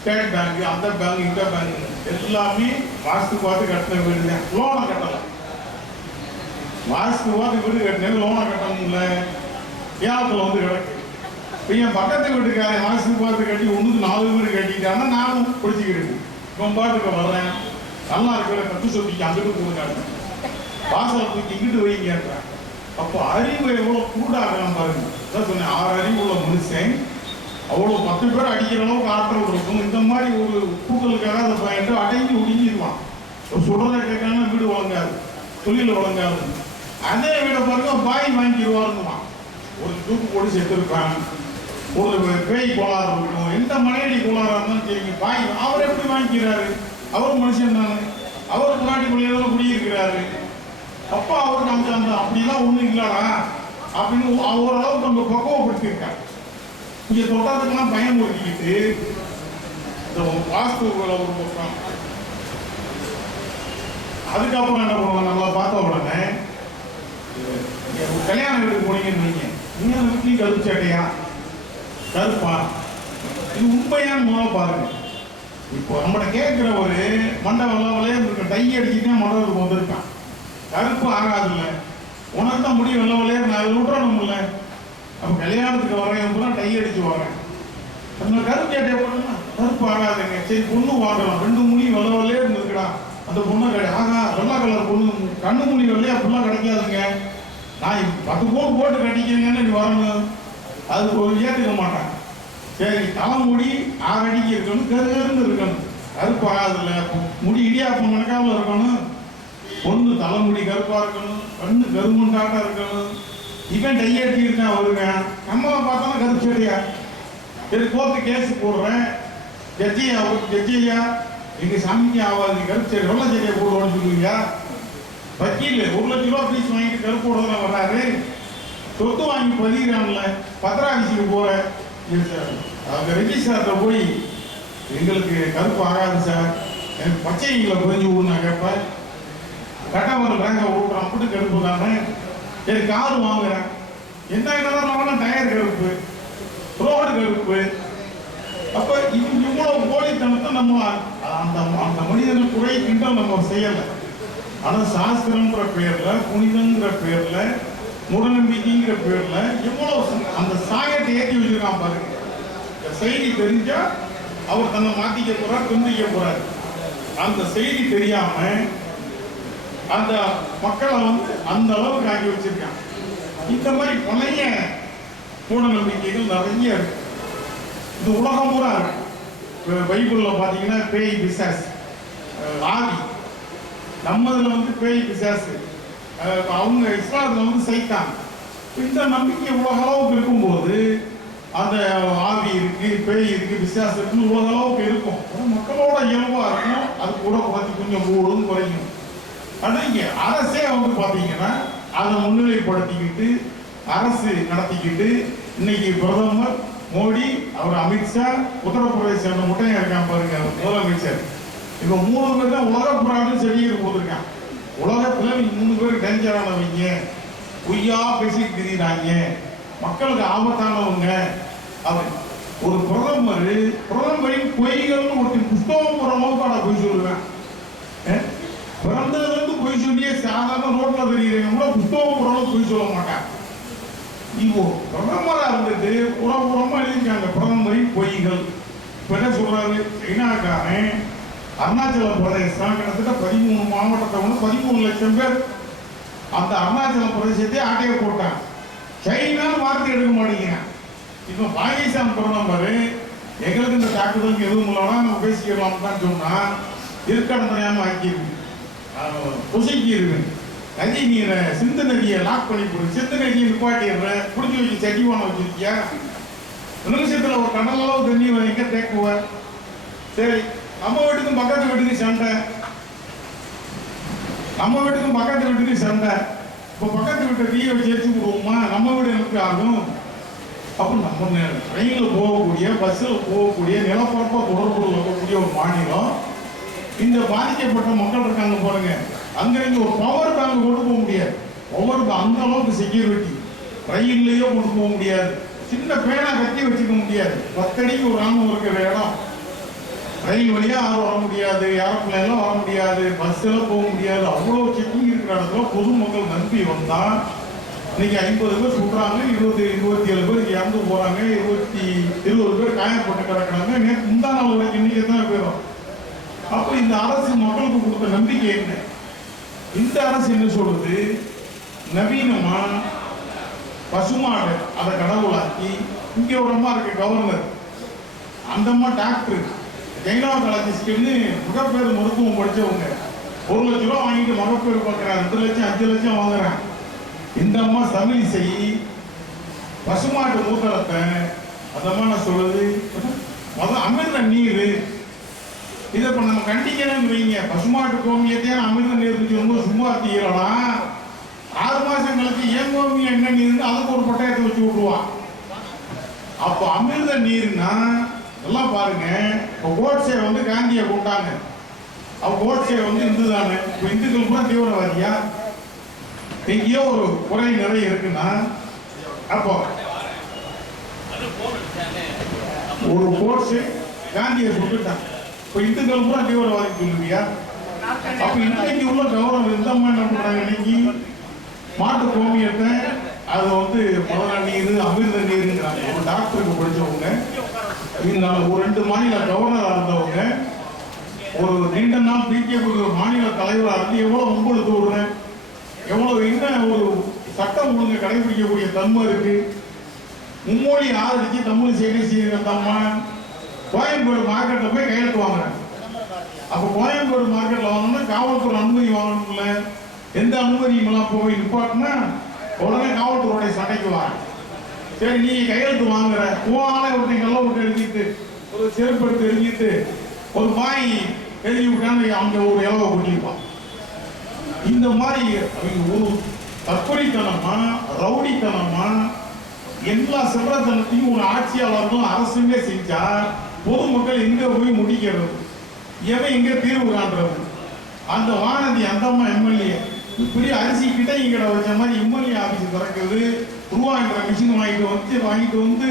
ஸ்டேட் பேங்க் அந்த பேங்க் இந்த பேங்க் எல்லாமே வாஸ்து பார்த்து கட்டின வீடு தான். லோனை கட்டலை, வாஸ்து பார்த்து வீடு கட்டினது லோனை கட்டணும்ல, ஏலத்தில் வந்து கிடக்கு. இப்போ என் பக்கத்து வீட்டுக்காரன் வாஸ்து பார்த்து கட்டி ஒன்றுக்கு 4 வீடு கட்டிட்டாங்கன்னா நானும் பிடிச்சிக்கிட்டு இப்போ பாட்டுக்கு வர்றேன், நல்லா இருக்கிற கத்து சொல்லிக்கு அங்கிட்டு போடுங்க, வாசலை தூக்கி இங்கிட்டு வைங்கிறேன். அப்போ அறிவு எவ்வளோ கூடாகலாம் பாருங்க. அதான் சொன்னேன், 6 அறிவு உள்ள மனுஷன் அவ்வளோ 10 பேர் அடிக்கிற அளவுக்கு ஆற்றல் இருக்கும். இந்த மாதிரி ஒரு கூட்டலுக்காக அதை பயந்து அடைஞ்சு ஒடுங்கிடுவான். சுடலை கேட்காம வீடு வழங்காது, தொழில் வழங்காது. அதே வீடை பாருங்க பாய் வாங்கிடுவாருங்குவான். ஒரு தூக்கு போட்டு செத்துருப்பான், ஒரு பேய் கோளாறு இருக்கும், எந்த மனையடி கோளாறாக இருந்தாலும் சரிங்க பாய் அவர் எப்படி வாங்கிக்கிறாரு? அவர் மனுஷன் தானே, அவர் முன்னாடி பிள்ளைகளோட குடியிருக்கிறாரு. அப்போ அவருக்கு அந்த அப்படிலாம் ஒன்றும் இல்லடா அப்படின்னு ஓரளவுக்கு நம்ம பக்குவப்படுத்தியிருக்காங்க. இங்கே தொட்டதுக்கெல்லாம் பயம் ஒதுக்கிட்டு இந்த வாஸ்துகளை ஒரு பக்கம். அதுக்கப்புறம் என்ன பண்ணுவாங்க, நல்லா பார்த்த உடனே கல்யாண வீட்டுக்கு போனீங்கன்னு வைங்க, நீங்க வீட்லையும் கருப்பு சட்டையா கருப்பா, இது உண்மையான மூலம் பாருங்க. இப்போ நம்மகிட்ட கேட்கிற ஒரு மண்டை வெள்ளவலே இருக்க டை அடிச்சுட்டே மண்டபத்துக்கு வந்திருக்கான், கருப்பு ஆகாதுல்ல, உனக்கு தான் முடி வெள்ளவலே நான் அதை விட்டுறணும்ல. அப்போ கல்யாணத்துக்கு வரேன் டை அடிச்சு வரேன், நம்ம கருப்பு சட்டையை போடணும்னா கருப்பு ஆகாதுங்க. சரி பொண்ணு வாங்கலாம், 2 முடி வெள்ளவலே இருந்திருக்குடா, அந்த பொண்ணு ஆகா வெள்ளை கலர் பொண்ணு கண்ணு முடி வெள்ளையா ஃபுல்லாக கிடைக்காதுங்க, நான் 10 பவுன் போட்டு கட்டிக்கிறீங்கன்னு நீ வரணும், அதுக்கு ஒரு ஏற்றுக்க மாட்டேன். சரி தலைமுடி 6 அடிக்கு இருக்கணும், கருகருன்னு இருக்கணும், கருப்பு ஆகாதுல்ல. முடி இடியாப்பம் கணக்காமல் இருக்கணும், பொண்ணு தலைமுடி கருப்பாக இருக்கணும், கண்ணு கருமுண்டாட்டாக இருக்கணும். இவன் டை அடிச்சு இருக்கான் வருங்க, நம்மளை பார்த்தாலும் கருப்பு சட்டையா. சரி கோர்ட்டு கேஸ் போடுறேன், ஜட்ஜியா எங்கள் சாமிக்கு ஆகாது கருப்பு சட்டை வெள்ளை சட்டையை போடுவோன்னு சொல்லுவீங்க. வக்கீல் 1 லட்ச ரூபா ஃபீஸ் வாங்கிட்டு கருப்போட தான் வர்றாரு, சொத்து வாங்கி பதிகிறான்ல, பத்திராஃபீஸுக்கு போகிற அவங்க ரெஜிஸ்ட்ரார்கிட்ட போய் எங்களுக்கு கருப்பு ஆகாது சார், எனக்கு பச்சைங்களை புரிஞ்சு விடு நான் கேட்பேன். கட்டவரம் பேங்கை விட்டுறான், அப்படி கருப்பு தானே. சரி கார் வாங்குறேன், என்ன என்னதான் டயர் கருப்பு, ரோடு கருப்பு. அப்போ இவ்வளோ போலித்தனத்தை நம்ம அந்த அந்த மனிதர்கள் குறை கிண்டல் நம்ம செய்யலை. ஆனால் சாஸ்திரங்கிற பேரில், புனிதங்கிற பேரில், மூடநம்பிக்கைங்கிற பேரில் எவ்வளோ அந்த சாயத்தை ஏற்றி வச்சிருக்கான் பாருங்க. இந்த செய்தி தெரிஞ்சா அவர் தன்னை மாற்றிக்க போறார், துண்டிக்க போறார். அந்த செய்தி தெரியாம அந்த மக்களை வந்து அந்த அளவுக்கு ஆக்கி வச்சிருக்கான். இந்த மாதிரி பழைய மூடநம்பிக்கைகள் நிறைய இருக்கு, இது உலகம் பூரா இருக்கு. பைபிள்ல பாத்தீங்கன்னா பேய் பிசாஸ் ஆவி, நம்ம இதுல வந்து பேய் பிசாசு, அவங்க இஸ்லாத்துல வந்து சைத்தான். இந்த நம்பிக்கை உலக அளவுக்கு இருக்கும்போது அந்த ஆவி இருக்கு, பேய் இருக்கு, பிசாசு இருக்குன்னு உலக அளவுக்கு இருக்கும். மக்களோட இயல்பா இருக்கும், அது கூட பார்த்து கொஞ்சம் கூடும் குறையும். ஆனால் இங்கே அரசே வந்து பார்த்தீங்கன்னா அதை முன்னிலைப்படுத்திக்கிட்டு அரசு நடத்திக்கிட்டு இன்னைக்கு பிரதமர் மோடி, அவர் அமித்ஷா, உத்தரப்பிரதேச சேர்ந்த முட்டையை இருக்கான் பாருங்க முதலமைச்சர், இப்போ 3 பேர் தான் உலக புறான்னு செடியில் போட்டிருக்கான். உலகத்தில் 3 பேர் டேஞ்சரானவங்க, பொய்யா பேசிட்டு திரிகிறாங்க, மக்களுக்கு ஆபத்தானவங்க. அவர் ஒரு பிரதமரின் பொய்கள்னு ஒரு புஸ்தகம் போகிற அளவுக்கு நான் பொய் சொல்லுவேன். பிறந்ததுலேருந்து பொய் சொல்லியே சாதாரண ரோட்டில் தெரிகிறவங்க கூட புஸ்தகம் போகிற அளவுக்கு பொய் சொல்ல மாட்டேன். இப்போ பிரதமராக இருந்துட்டு புறமா எழுதியிருக்காங்க பிரதமரின் பொய்கள். இப்போ என்ன சொல்றாரு, சைனாக்காரன் அருணாச்சல பிரதேசம் கிட்டத்தட்ட 13 மாவட்டத்தை வந்து 13 லட்சம் பேர் அந்த அருணாச்சல பிரதேசத்தை ஆட்டைய போட்டான். சைனான்னு வார்த்தை எடுக்க மாட்டேங்கிறான். இப்போ பாகிஸ்தான் பிரதமர் எங்களுக்கு இந்த தாக்குதலுக்கு எதுவும் இல்லைனா நம்ம பேசிக்கலாம் தான் சொன்னா இருக்கடம் தெரியாம ஆக்கியிருக்கு, பொசுக்கி இருக்கு. நதி நீரை சிந்து நதியை லாக் பண்ணி போடு, சிந்து நதியை நிப்பாட்டிடுற, குடிச்சு வச்சு சட்டிவான வச்சிருக்கியா, நிமிஷத்துல ஒரு கடல் அளவு தண்ணி எங்க தேக்குவ. சரி நம்ம வீட்டுக்கும் பக்கத்து வீட்டுக்கு சண்டை, நம்ம வீட்டுக்கும் பக்கத்து வீட்டுக்கு சண்டை. இப்போ பக்கத்து வீட்டை தீய வச்சு எரிச்சு விடுவோமா? நம்ம வீடு எனக்கு ஆகும். அப்போ நம்ம ட்ரெயினில் போகக்கூடிய, பஸ்ஸில் போகக்கூடிய, நிலப்பரப்ப தொடர்புகள் இருக்கக்கூடிய ஒரு மாநிலம். இந்த பாதிக்கப்பட்ட மக்கள் இருக்காங்க பாருங்க, அங்கிருந்து ஒரு பவர் பேங்க் கொண்டு போக முடியாது. பவர் அந்த அளவுக்கு செக்யூரிட்டி ரயில்லையோ கொண்டு போக முடியாது. சின்ன பேனா கட்டி வச்சுக்க முடியாது. 10 அடிக்கு ஒரு ராணுவம் இருக்கிற இடம். ரயில் வழியா யாரும் வர முடியாது, ஏரோப்ளேன்லாம் வர முடியாது, பஸ்ஸில் போக முடியாது. அவ்வளோ செக்கிங் இருக்கிற இடத்துல பொதுமக்கள் நம்பி வந்தா இன்னைக்கு 50 பேர் சொல்றாங்க, 27 பேர் இறந்து போறாங்க, 20 பேர் காயப்பட்டு கிடக்கிறாங்க. நேற்று முந்தா நாள் வரைக்கும் இன்னைக்கு எத்தனை பேரும்? அப்போ இந்த அரசு மக்களுக்கு கொடுத்த நம்பிக்கை என்ன? இந்த அரசு என்ன சொல்றது? நவீனமா பசுமாடு அதை கடவுளாக்கி, இங்க ஒரு அம்மா இருக்கு கவர்னர், அந்த அம்மா டாக்டர், கைனோகாலஜிஸ்ட்னு மகப்பேறு மருத்துவம் படிச்சவங்க. 1 லட்ச ரூபா வாங்கிட்டு மகப்பேறு பார்க்குறாங்க, 2 லட்சம் 5 லட்சம் வாங்குறாங்க. இந்த அம்மா தமிழ் செய் பசுமாட்டு மூத்தரத்தை அந்த அம்மா நான் சொல்லுது அமிர்த நீர். இதை இப்போ நம்ம கண்டிக்கணும்னு வைங்க, பசுமாட்டு கோமியத்தையே அமிர்த நீர் சொல்லும்போது சும்மா தீரலாம். 6 மாசம் கழிச்சு ஏன் கோமியம் என்ன நீர் அதுக்கு ஒரு பட்டயத்தை வச்சு விட்டுருவான். அப்போ அமிர்த நீர்னா எல்லாம் பாருங்க. இப்போ கோட்ஸே வந்து காந்தியை கொண்டாங்க, அப்போ கோட்ஸே வந்து இந்து தானே. இப்போ இந்துக்கள் கூட தீவிரவாதியா? எங்கேயோ ஒரு குறை நிறைய இருக்குன்னா அப்போ ஒரு கோட்ஸே காந்தியை சுட்டுட்டான். இப்போ இந்துக்கள் கூட தீவிரவாதி சொல்லுவியா? அப்போ இன்னைக்கு உள்ள கௌரவம் எந்த மாதிரி என்ன பண்றாங்க? இன்னைக்கு மாட்டு கோமியத்தை அதை வந்து முதல நீர் அமிர்த நீருங்கிறாங்க. ஒரு டாக்டருக்கு படிச்சவங்க, ஒரு 2 மாநில கவர்னராக இருந்தவங்க, ஒரு நீண்ட நாள் பிஜேபி மாநில தலைவராக இருந்து எவ்வளவு உங்களுக்கு விடுறேன், எவ்வளவு என்ன ஒரு சட்டம் ஒழுங்கு கடைபிடிக்கக்கூடிய தன்மை இருக்கு. மும்மொழி ஆதரிச்சு தமிழ் செய்கிற தம்மா கோயம்பேடு மார்க்கெட்டில் போய் கையெழுத்து வாங்குறேன். அப்போ கோயம்பேடு மார்க்கெட்டில் வாங்கணும்னா காவல்துறை அனுமதி வாங்கணும்ல. எந்த அனுமதியுமெல்லாம் போய் நிப்பாட்டினா உடனே காவல்துறையுடைய சண்டைக்கு வாங்க. சரி, நீ கையெழுத்து வாங்குற, ஆளை ஒருத்தன் கல்ல விட்டு எழுதிட்டு, ஒரு செருப்பு எடுத்து எழுதிட்டு, ஒரு பாய் எழுதி விட்டான்னு அவங்க ஒரு இலவை கொட்டிருப்பான். இந்த மாதிரி ஒரு தற்கொலைத்தனமா ரவுடித்தனமா எல்லா சிவரத்தனத்தையும் ஒரு ஆட்சியாளர்களும் அரசுமே செஞ்சா பொதுமக்கள் எங்க போய் முடிக்கிறது? எவன் எங்க தீர்வு காண்றது? அந்த வானதி அந்த அம்மா எம்எல்ஏ இப்படி அரிசி கிட்ட கடை வச்ச மாதிரி எம்எல்ஏ ஆபீஸ் திறக்குது. ரூபாய்ன்ற மிஷின் வாங்கிட்டு வந்து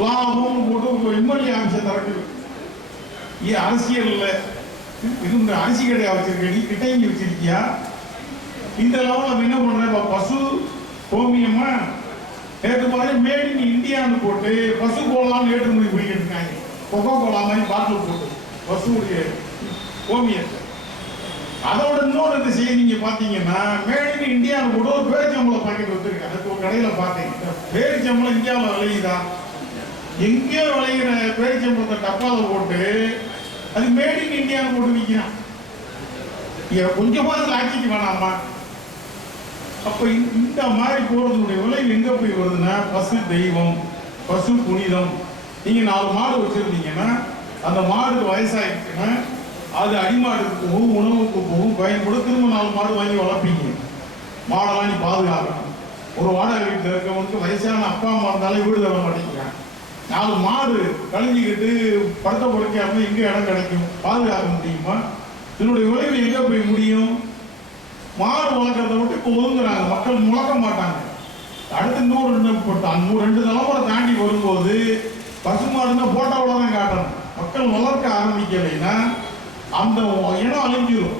லாபம் போட்டு எம்எல்ஏ ஆபீஸை திறக்குது. அரசியல் இல்லை, இது அரிசி கடையா வச்சிருக்க, நீ கிட்ட இங்க வச்சிருக்கியா? இந்த லெவலில் என்ன பண்ற? பசு கோமியமா நேற்று மாதிரி மேட் இன் இந்தியான்னு போட்டு பசு கோலான்னு ஏற்றுமதி பண்ணிக்கிட்டு இருக்காங்க. கொக்கோ கோலா மாதிரி பாட்டில் போட்டு பசுடைய கோமியத்தை. அதோட இன்னொரு செய்தி நீங்க பாத்தீங்கன்னா, மேட் இன் இந்தியான்னு கூட ஒரு பேரிச்சம்பளம் பாக்கெட் வச்சிருக்காங்க. ஒரு கடையில பார்த்தேன், பேரிச்சம்பளம் இந்தியாவில் விளையுதா? எங்கேயோ விளைகிற பேரிச்சம்பளத்தை டப்பால போட்டு அது மேட் இன் இந்தியான்னு போட்டு விற்கிறான். கொஞ்சமாவது ஆட்சிக்கு வேணாமா? அப்ப இந்த மாதிரி போறதுடைய விளைவு எங்க போய் வருதுன்னா, பசு தெய்வம், பசு புனிதம். நீங்க 4 மாடு வச்சிருந்தீங்கன்னா அந்த மாடு வயசாயிடுச்சுன்னா அது அடிமாடுக்கு போகும், உணவுக்கு போகும், பயன்படும். திரும்ப 4 மாடு வாங்கி வளர்ப்பீங்க. மாடெல்லாம் நீ பாதுகாக்கணும். ஒரு வாடகை வீட்டில் இருக்கவனுக்கு வயசான அப்பா அம்மா இருந்தாலே வீடு தர மாட்டேங்கிறான். 4 மாடு கழிஞ்சிக்கிட்டு படுத்த படுக்கையா இருந்தால் எங்க இடம் கிடைக்கும்? பாதுகாக்க முடியுமா? இதனுடைய விளைவு எங்க போய் முடியும்? மாடு வளர்க்கறத விட்டு இப்போ ஒதுங்குறாங்க, மக்கள் முழக்க மாட்டாங்க. அடுத்து இன்னொரு 2 தலைமுறை தாண்டி வரும்போது பசுமாடுன்னா போட்டோவில் தான் காட்டணும். மக்கள் வளர்க்க ஆரம்பிக்கலைன்னா அந்த இனம் அழிஞ்சிடும்.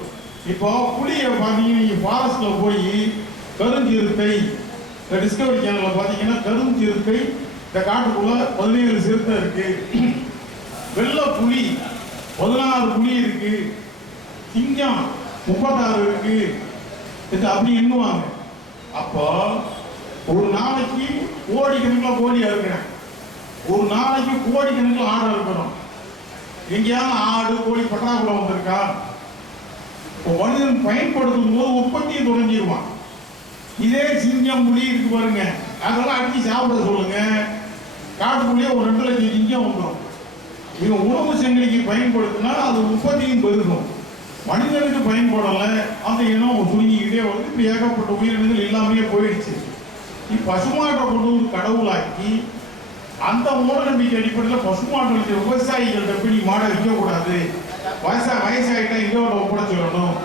இப்போ புளியை பார்த்தீங்கன்னா, நீங்கள் ஃபாரஸ்டில் போய் கருஞ்சிறுத்தை, இந்த டிஸ்கவரி சேனலில் பார்த்தீங்கன்னா கருஞ்சிறுத்தை, இந்த காட்டுக்குள்ள 17 சிறுத்தை இருக்கு, வெள்ளை புலி 16 புலி இருக்கு, சிங்கம் 36 இருக்கு, இது அப்படி எண்ணுவாங்க. அப்போ ஒரு நாளைக்கு கோடிக்கணக்கில் கோழி இருக்கிறேன், ஒரு நாளைக்கு கோடிக்கணக்கில் ஆடு இருக்கிறோம். எங்கேயாவது ஆடு கோழி பற்றாக்குறை வந்திருக்கா? மனிதன் பயன்படுத்தும் போது உற்பத்தியை தொடங்கிடுவான். இதே சிங்கம் புலி இருக்கு பாருங்க, அதெல்லாம் அடிச்சு சாப்பிட சொல்லுங்க, காட்டுக்குள்ளேயே ஒரு 2 லட்சம் சிங்கம் வந்துடும். இவன் உணவு சங்கிலிக்கு பயன்படுத்தினா அது உற்பத்தியும் பெருகும். மனிதனுக்கு பயன்படலை, அந்த இனம் சுருங்கிக்கிட்டே வருது. இப்படி ஏகப்பட்ட உயிரினங்கள் எல்லாமே போயிடுச்சு. பசுமாட்டை கொண்டு ஒரு கடவுளாக்கி அந்த மூட நம்பிக்கை அடிப்படையில் பசுமாட்டு விவசாயிகள்கிட்ட போய் நீ மாடை விற்கக்கூடாது, வயசாகிட்டா இதோட ஒப்படைச்சிடணும்,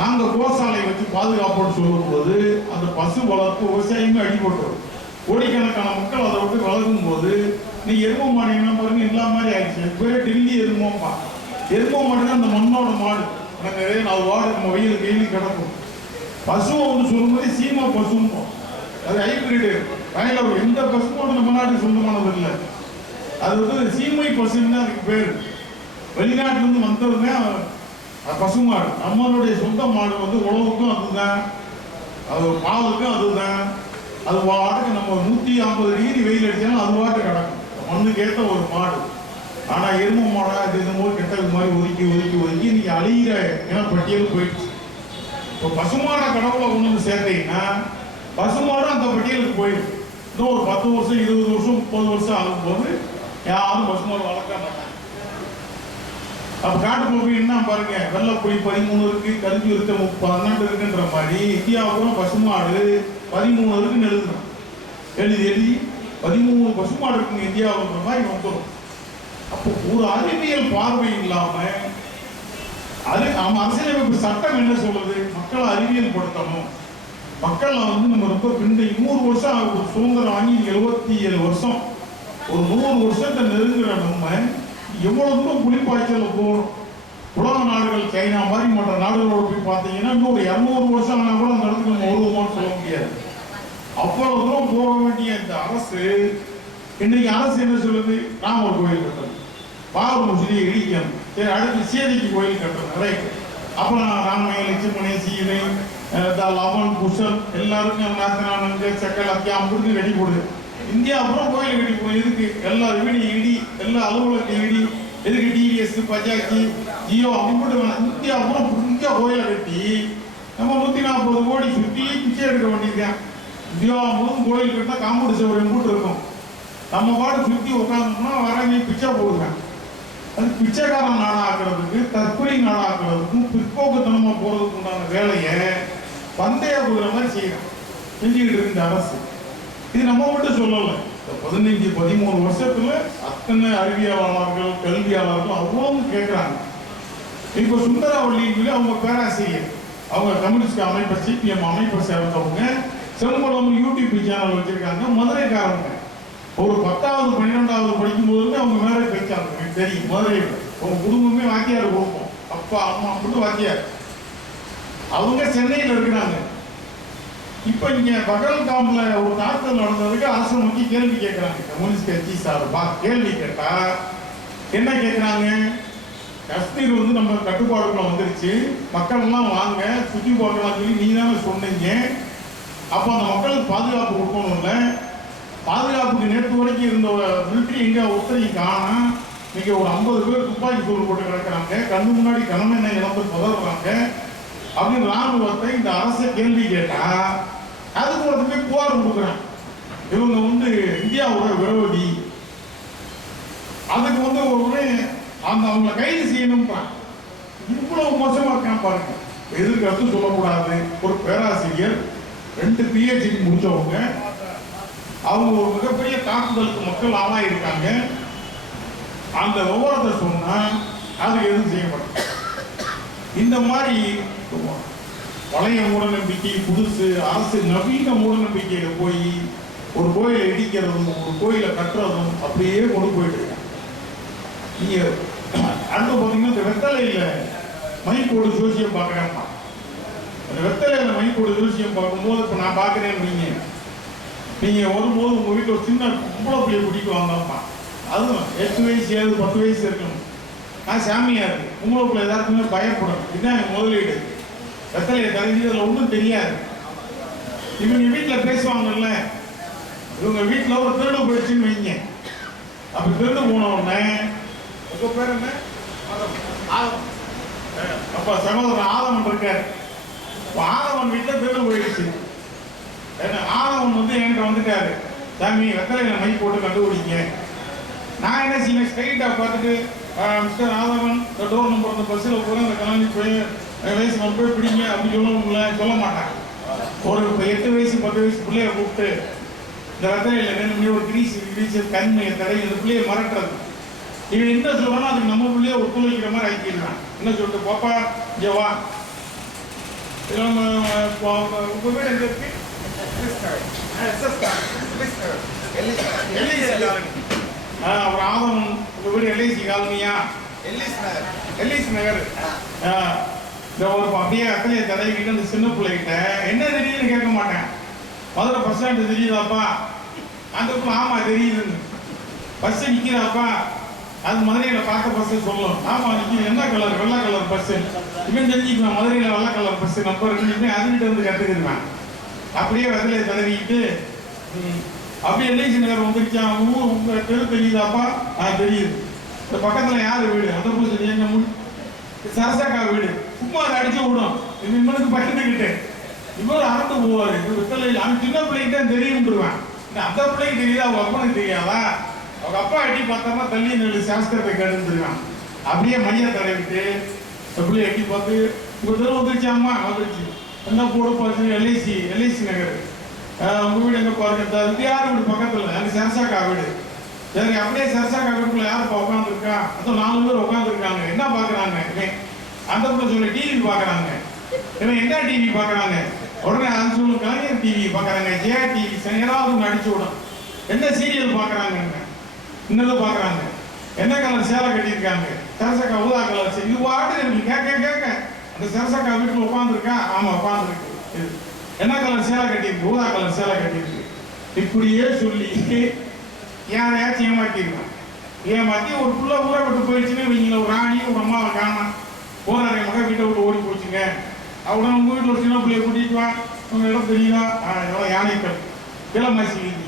நாங்கள் கோசாலை வச்சு பாதுகாப்போன்னு சொல்லும்போது அந்த பசு வளர்ப்பு விவசாயமே அடிபட்டுரும். கோடிக்கணக்கான மக்கள் அதை விட்டு வளர்க்கும் போது நீ எரும மாடு என்ன பாருங்க எல்லா மாதிரி ஆயிடுச்சு. பேர் டெல்லி எருமோப்பா. எரும மாடு அந்த மண்ணோட மாடு. நிறைய 4 வார்டு நம்ம வெயில் கிடக்கும். பசுவை வந்து சொல்லும்போது சீமா பசும்போம். அது ஹைபிரிடு. வயலில் எந்த பசுமாடு நம்ம நாட்டுக்கு சொந்தமானது இல்லை. அது வந்து சீமை பசுன்னு தான் அதுக்கு பேர். வெளிநாட்டிலிருந்து வந்ததுமே பசுமாடு. நம்மளுடைய சொந்த மாடு வந்து உழவுக்கும் அதுதான், அது பாலுக்கும் அதுதான். அது வாட்டுக்கு நம்ம 150 டிகிரி வெயில் அடிச்சாலும் அது வாட்டு கிடக்கும். மண்ணுக்கு ஏற்ற ஒரு மாடு. ஆனால் எரும மாடா இது என்னமோ கெட்டது மாதிரி ஒதுக்கி இன்னைக்கு அழிகிற பட்டியல் போயிடுச்சு. இப்போ பசுமாடை கடவுளை கொண்டு வந்து சேர்த்தீங்கன்னா பசுமாடும் அந்த பட்டியலுக்கு போயிடும். இன்னும் ஒரு 10 வருஷம் 20 வருஷம் 30 வருஷம் ஆகும்போது யாரும் பசுமாடு வளர்க்க மாட்டாங்க. அப்போ காட்டுக்குள்ள போய் என்ன பாருங்க, வெள்ளைப்புலி 13 இருக்கு, கருஞ்சி இருக்க 12 இருக்குன்ற மாதிரி இந்தியாவுக்கும் பசுமாடு 13 இருக்குன்னு எழுதி 13 பசுமாடு இருக்குங்க இந்தியாவுன்ற மாதிரி வந்துடும். அப்போ ஒரு அறிவியல் பார்வை இல்லாம நம்ம அரசியலமைப்பு சட்டம் என்ன சொல்றது, மக்களை அறிவியல் படுத்தணும். மக்கள் வந்து நம்ம ரொம்ப பிந்தை 100 வருஷம் ஆகும். சுதந்திரம் வாங்கி 77 வருஷம். ஒரு 100 வருஷத்தை நெருங்குற நம்ம எவ்வளவு தூரம் புலிப்பாய்ச்சல் போகணும். உலக நாடுகள் சைனா மாதிரி மற்ற நாடுகளோட போய் பார்த்தீங்கன்னா இன்னொரு 200 வருஷம் ஆனால் கூட அந்த இடத்துக்கு நம்ம வருவோமான்னு சொல்ல முடியாது. அவ்வளவு தூரம் போக வேண்டிய இந்த அரசு இன்னைக்கு அரசு என்ன சொல்லுது, ராமர் கோயில் கட்டணும், பாபர் மசூதியை இடிக்கணும், சரி அடுத்து சீதைக்கு கோயில் கட்டணும், ரைட். அப்புறம் ராமைய லட்சுமணி சீதை லவன் குஷன் எல்லாருக்கும் நாத்தனானங்க சக்கல் அத்தியாம்புக்கு வெடி போடுது. இந்தியா அப்புறம் கோயில் கட்டி போய் எதுக்கு, எல்லா வீடு இடி, எல்லா அலுவலகத்தை இடி, எதுக்கு டிவிஎஸ் பஜாஜி ஜியோ அவங்க வேணாம். இந்தியா அப்புறம் புதிய கோயிலை கட்டி நம்ம 140 கோடி சுற்றி பிச்சை எடுக்க வேண்டியதுதான். இந்தியா முழுவதும் கோயில் கட்டினா காம்பவுண்ட் சவர் எம்பூட்டு இருக்கும். நம்ம பாடு சுற்றி உட்காந்தோம்னா வரங்க பிச்சை போடுவேன். அது பிச்சைக்காரன் நாடாக்குறதுக்கு, தற்கொலை நாடாக்குறதுக்கும், பிற்போக்குத்தனமா போறதுக்கு உண்டான வேலையை பந்தய குதிரை மாதிரி செஞ்சுக்கிட்டு இருக்கு இந்த அரசு. இது நம்ம மட்டும் சொல்லலை. 15-13 வருஷத்துல அத்தனை அறிவியலாளர்கள் கல்வியாளர்கள் அவ்வளவு கேட்கிறாங்க. இப்ப சுந்தரவள்ளின்னு அவங்க பேராசிரியர், அவங்க கம்யூனிஸ்ட் அமைப்பை சிபிஎம் அமைப்பை சேர்ந்தவங்க, செம்பலம் யூடியூப் சேனல் வச்சிருக்காங்க. மதுரைக்காரங்க. ஒரு 10வது 12வது படிக்கும் போது அவங்க மேலே பேச்சாங்க. எனக்கு தெரியும். மதுரையில் அவங்க குடும்பமே வாத்தியார் குடும்பம், அப்பா அம்மா மட்டும் வாத்தியார். அவங்க சென்னையில் இருக்கிறாங்க. இப்ப இங்க பகல்காம்ல ஒரு தாக்குதல் நடந்ததுக்கு அரசு நோக்கி கேள்வி கேட்கிறாங்க. கம்யூனிஸ்ட் கட்சி சார்பா கேள்வி கேட்டா என்ன கேட்கிறாங்க, காஷ்மீர் வந்து நம்ம கட்டுப்பாடுக்குள்ள வந்துருச்சு, மக்கள் எல்லாம் வாங்க சுற்றி பார்க்கலாம் சொல்லி நீ தானே சொன்னீங்க. அப்ப அந்த மக்களுக்கு பாதுகாப்பு கொடுக்கணும்ல, பாதுகாப்புக்கு நேற்று வரைக்கும் இருந்த மிலிட்டரி எங்க ஒருத்தரையும் காணோம். இன்னைக்கு ஒரு 50 பேர் துப்பாக்கி சூடு போட்டு கிடக்கிறாங்க, கண்ணு முன்னாடி கணவனை இழந்து பதறாங்க அப்படின்னு ராணுவத்தை இந்த அரசை கேள்வி கேட்டா அதுக்கு ஒருத்தமே புகார் கொடுக்குறாங்க. இவங்க வந்து இந்தியாவோட விரோதி, அதுக்கு வந்து ஒரு அந்த அவங்களை கைது செய்யணும்ன்றாங்க. இவ்வளவு மோசமா இருக்கான் பாருங்க. எதிர்கருத்து சொல்லக்கூடாது. ஒரு பேராசிரியர் 2 PhD முடிச்சவங்க, அவங்க ஒரு மிகப்பெரிய தாக்குதலுக்கு மக்கள் ஆளாயிருக்காங்க. அந்த விவரத்தை சொன்னா அதுக்கு எதுவும் செய்யப்படும். இந்த மாதிரி பழைய மூட நம்பிக்கை, புதுசு அரசு நவீன மூட நம்பிக்கையில போய் ஒரு கோயிலை இடிக்கிறதும் ஒரு கோயிலை கட்டுறதும் அப்படியே கொண்டு போயிட்டு இருக்காங்க. நீங்க அடுத்து பார்த்தீங்கன்னா இந்த வெத்தலையில மைக்கோடு ஜோசியம் பார்க்குறேன்ப்பா. அந்த வெத்தலையில மைக்கோடு ஜோசியம் பார்க்கும்போது இப்போ நான் பார்க்குறேன்னு நீங்க வரும்போது உங்க வீட்டில் ஒரு சின்ன கும்பல பிள்ளைய கூட்டிட்டு வாங்கப்பா. அதுவும் 8 வயசு 7 10 வயசு இருக்கணும். நான் சாமியார், உங்களுக்கு எல்லாருக்குமே பயப்படும். இதுதான் முதலீடு. வெத்தலையை கரைஞ்சி அதில் ஒன்றும் தெரியாது. இவங்க வீட்டில் பேசுவாங்கல்ல, இவங்க வீட்டில் ஒரு திருடு போயிடுச்சுன்னு வைங்க. அப்படி திருடு போன உடனே உங்க பேர் என்ன, அப்ப சகோதரன் ஆதவன் இருக்காரு. ஆதவன் வீட்டில் திருடு போயிடுச்சு. ஆதவன் வந்து என்கிட்ட வந்துட்டாரு, சாமி வெத்தலையில மை போட்டு கண்டுபிடிங்க. நான் என்ன செய்வேன், ஸ்ட்ரைட்டாக பார்த்துட்டு மிஸ்டர் ராதவன் இந்த டோர் நம்பர் அந்த பஸ்ஸில் போய் அந்த கிளம்பி போய் வயசு நம்ம போய் பிடிங்க அப்படின்னு சொல்ல மாட்டேன். ஒரு 8 வயசு 10 வயசு பிள்ளைய கூப்பிட்டு இந்த வெத்தலையில் வேணும்னே ஒரு கிரீஸ் கண்மையை தடை இந்த பிள்ளையை மறட்டுறது. இவன் என்ன சொல்றானோ அதுக்கு நம்ம பிள்ளைய ஒத்துழைக்கிற மாதிரி ஆக்கிடுறான். என்ன சொல்லிட்டு பாப்பா இங்கே வா, உங்க வீடு எங்க இருக்கு? ஒரு ஆதம் உங்க வீடு எல்ஐசி காலனியா? எல்ஐசி நகர். ஒரு அப்படியே அக்கலையை தடவிக்கிட்டு அந்த சின்ன பிள்ளைகிட்ட என்ன தெரியுதுன்னு கேட்க மாட்டேன். மதுரை பஸ் ஸ்டாண்டு தெரியுதாப்பா? அந்த ஆமா தெரியுதுன்னு. பஸ் நிற்கிறாப்பா? அது மதுரையில் பார்க்க பஸ் சொல்லும். ஆமா நிற்கிது. என்ன கலர்? வெள்ளை கலர் பஸ். இவன் தெரிஞ்சுக்குவேன் மதுரையில் வெள்ளை கலர் பஸ் நம்பர் இருக்குன்னு அதுக்கிட்ட வந்து கற்றுக்குருவேன். அப்படியே வெத்தலையை தடவிக்கிட்டு அப்படியே எல்ஐசி நகர் வந்துருச்சா? ஊர் உங்க தெரு தெரியுதாப்பா? தெரியுது. இந்த பக்கத்தில் யார் வீடு? அந்த புதுசு எங்க சரசாக்கா வீடு. சும்மா அதை அடிச்சு விடும். இவனுக்கு பயந்துக்கிட்டு இவர் அரண்டு போவார். வெத்தலையில் அவன் சின்ன பிள்ளைகிட்ட தெரியும்ன்றுவான். அந்த பிள்ளைக்கு தெரியுது, அவங்க அப்பனுக்கு தெரியாதா? அவங்க அப்பா எட்டி பார்த்தோம்னா தள்ளி நெல் சாஸ்திரத்தை கேட்டுருவான். அப்படியே மைய தடவிட்டு பிள்ளைய எட்டி பார்த்து உங்க தெரு வந்துருச்சாம்மா? வந்துருச்சு. என்ன போடு பார்த்து எல்ஐசி நகர். உங்க வீடு எங்க பாருங்க? யார் வீடு பக்கத்தில்? அங்கே சரசாக்கா வீடு. சரி, அப்படியே சரசாக்கா வீட்டுக்குள்ள யாருப்பா உட்காந்துருக்கா? அதோ 4 பேர் உட்காந்துருக்காங்க. என்ன பார்க்குறாங்க? அந்த பிள்ளை சொல்லி டிவி பார்க்குறாங்க. இவன் என்ன டிவி பார்க்குறாங்க? உடனே அது சொல்லு கலைஞர் டிவி பார்க்குறாங்க, ஜெயா டிவி ஏதாவது ஒன்று அடிச்சு விடும். என்ன சீரியல் பார்க்குறாங்க? இன்னதும் பார்க்குறாங்க. என்ன கலர் சேலை கட்டியிருக்காங்க? சரசக்கா ஊதா கலர். இது பாட்டு எனக்கு கேட்க அந்த சரசக்கா வீட்டில் உட்காந்துருக்கா? ஆமாம் உட்காந்துருக்கு. என்ன கலர் சேலை கட்டியிருக்கு? ஊதா கலர் சேலை கட்டியிருக்கு. இப்படியே சொல்லி யாரையாச்சும் ஏமாற்றிருக்கான். ஏமாற்றி ஒரு புள்ள ஊரை விட்டு போயிடுச்சுன்னு இவங்கள ஒரு ராணி ஒரு அம்மாவை காணும். போராடைய மகன் வீட்டை விட்டு ஓடி போச்சுங்க. அவனை உங்கள் வீட்டில் ஒரு சின்ன பிள்ளைய கூட்டிட்டு வா. உங்கள் இடம் தெரியுதா? எவ்வளோ யானைக்கள் இளமாசி வீதி.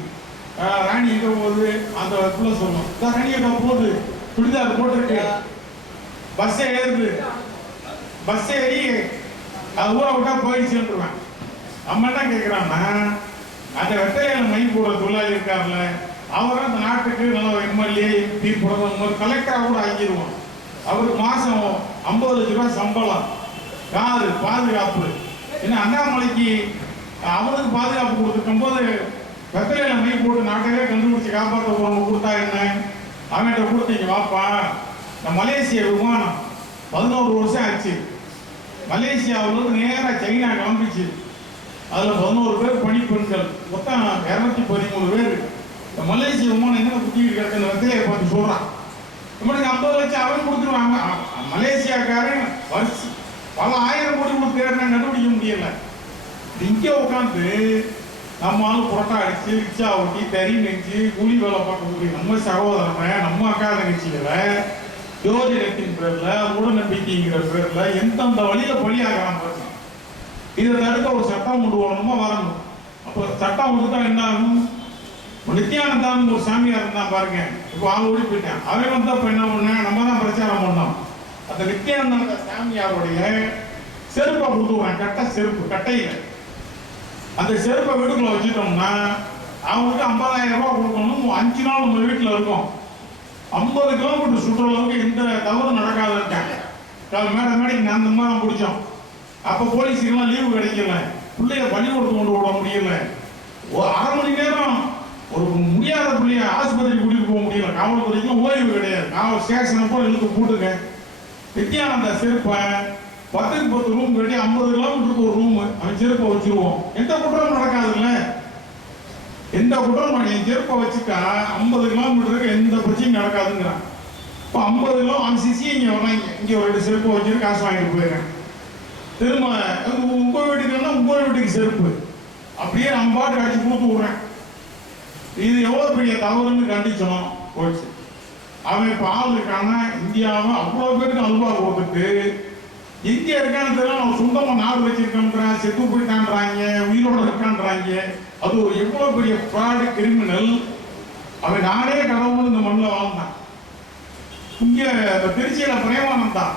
ராணி எங்கே போகுது? அந்த பிள்ளை சொல்லணும். ராணி எங்கே போகுது? சுடிதார் போட்டிருக்கு. பஸ்ஸை ஏறுது. பஸ் ஏறி அது ஊரை விட்டா போயிடுச்சுன்றான். நம்ம என்ன கேட்குறான்னா, அந்த வெத்தலையில் மை போடுற தொழிலாளி இருக்காருல்ல, அவரை அந்த நாட்டுக்கு நல்ல எம்எல்ஏ எம்பி போடுறது கலெக்டராக கூட ஆக்கிடுவோம். அவருக்கு மாதம் 50 லட்ச ரூபா சம்பளம், காரு பாதுகாப்பு. ஏன்னா அண்ணாமலைக்கு அவனுக்கு பாதுகாப்பு கொடுத்துருக்கும் போது வெத்தலையில மை போட்டு நாட்டையே கண்டுபிடிச்சி காப்பாற்ற போறவங்க கொடுத்தா என்ன? அவன்கிட்ட கொடுத்தீங்க வாப்பா. இந்த மலேசிய விமானம் 11 வருஷம் ஆச்சு. மலேசியாவிலிருந்து நேராக சைனா கிளம்பிச்சு. அதில் 11 பேர் பணிப்பெண்கள், மொத்தம் 213 பேர். இந்த மலேசிய விமானம் என்ன குத்திக்கிட்டு கிடக்கு? இந்த வெத்தலையை பார்த்து சொல்கிறான். இவனுக்கு 50 லட்சம் அவன் கொடுத்துருவாங்க. மலேசியாக்காரன் வருஷம் பல 1000 கோடி கொடுத்து கண்டுபிடிக்க முடியல. இங்கே உட்காந்து நம்மளால புரட்டா அடிச்சு ரிக்ஷா ஓட்டி தறி நெஞ்சு கூலி வேலை பார்க்கக்கூடிய நம்ம சகோதரனை நம்ம அக்கா தங்கச்சிகளை ஜோதிடத்தின் பேர்ல மூடநம்பிக்கைங்கிற பேர்ல எந்தெந்த வழியில பலியாகிறான் பாருங்க. இதை தடுக்க ஒரு சட்டம் கொண்டு வரணுமா வரணும். அப்போ சட்டம் வந்துட்டா என்ன ஆகும்? நித்யானந்தான்னு ஒரு சாமியார் இருந்தான் பாருங்க. இப்போ ஆள் ஓடி போயிட்டான். அவன் வந்தா இப்போ என்ன பண்ண? நம்ம தான் பிரச்சாரம் பண்ணோம். அந்த நித்யானந்த சாமியாருடைய செருப்பை கொடுத்துருவான். கட்டை செருப்பு கட்டையில. அந்த செருப்பை வீட்டுக்குள்ள வச்சுட்டோம்னா அவங்களுக்கு 50,000 ரூபாய் கொடுக்கணும். 5 நாள் நம்ம வீட்டில் இருக்கும். 50 கிலோமீட்டர் சுற்றுலாவுக்கு எந்த தவறு நடக்காதுட்டாங்க. மேடைக்கு நான் அந்த மாதிரி பிடிச்சோம். அப்போ போலீஸுக்கெல்லாம் லீவு கிடைக்கல. பிள்ளைய பள்ளிக்கூடத்துக்கு கொண்டு விட முடியல. ஒரு 1/2 மணி நேரம் ஒரு முடியாத பிள்ளைய ஆஸ்பத்திரிக்கு கூட்டிட்டு போக முடியல. காவல்துறைக்கும் ஓய்வு கிடையாது. காவல் ஸ்டேஷனை போல இழுத்து போட்டுங்க. நித்யானந்த செருப்பை 10க்கு 10 ரூம் கட்டி 50 கிலோமீட்டருக்கு ஒரு ரூம் அவன் செருப்பை வச்சிருவோம். எந்த குற்றமும் நடக்காதுல்ல. எந்த குற்றம் என் செருப்பை வச்சுட்டா 50 கிலோமீட்டருக்கு எந்த பிரச்சனையும் நடக்காதுங்கிறான். இப்போ 50 கிலோ அவன் சிசியை இங்கே வராங்க. இங்கே ஒரு 2 செருப்பை வச்சுட்டு காசு வாங்கிட்டு போயிடுறேன். திரும்ப உங்கள் வீட்டுக்குன்னா உங்கள் வீட்டுக்கு செருப்பு அப்படியே நம்ம பாட்டு அடிச்சு கொடுத்து விடுறேன். இது எவ்வளோ பெரிய தவறுன்னு கண்டிச்சோம். போச்சு. அவன் இப்போ ஆள் இருக்கானா இந்தியாவை அவ்வளோ பேருக்கு அல்வா கொடுத்துட்டு எங்கே இருக்கான்னு தெரியல. அவன் சொந்தமாக நாடு வச்சிருக்கான்றான், செத்து போயிட்டான்றாங்க, உயிரோடு இருக்கான்றாங்க. அது ஒரு எவ்வளோ பெரிய ஃப்ராடு கிரிமினல். அவன் நானே கடவுள் இந்த மண்ணில் வாழ்ந்தான். இங்கே திருச்சியில் பிரேமானந்தான்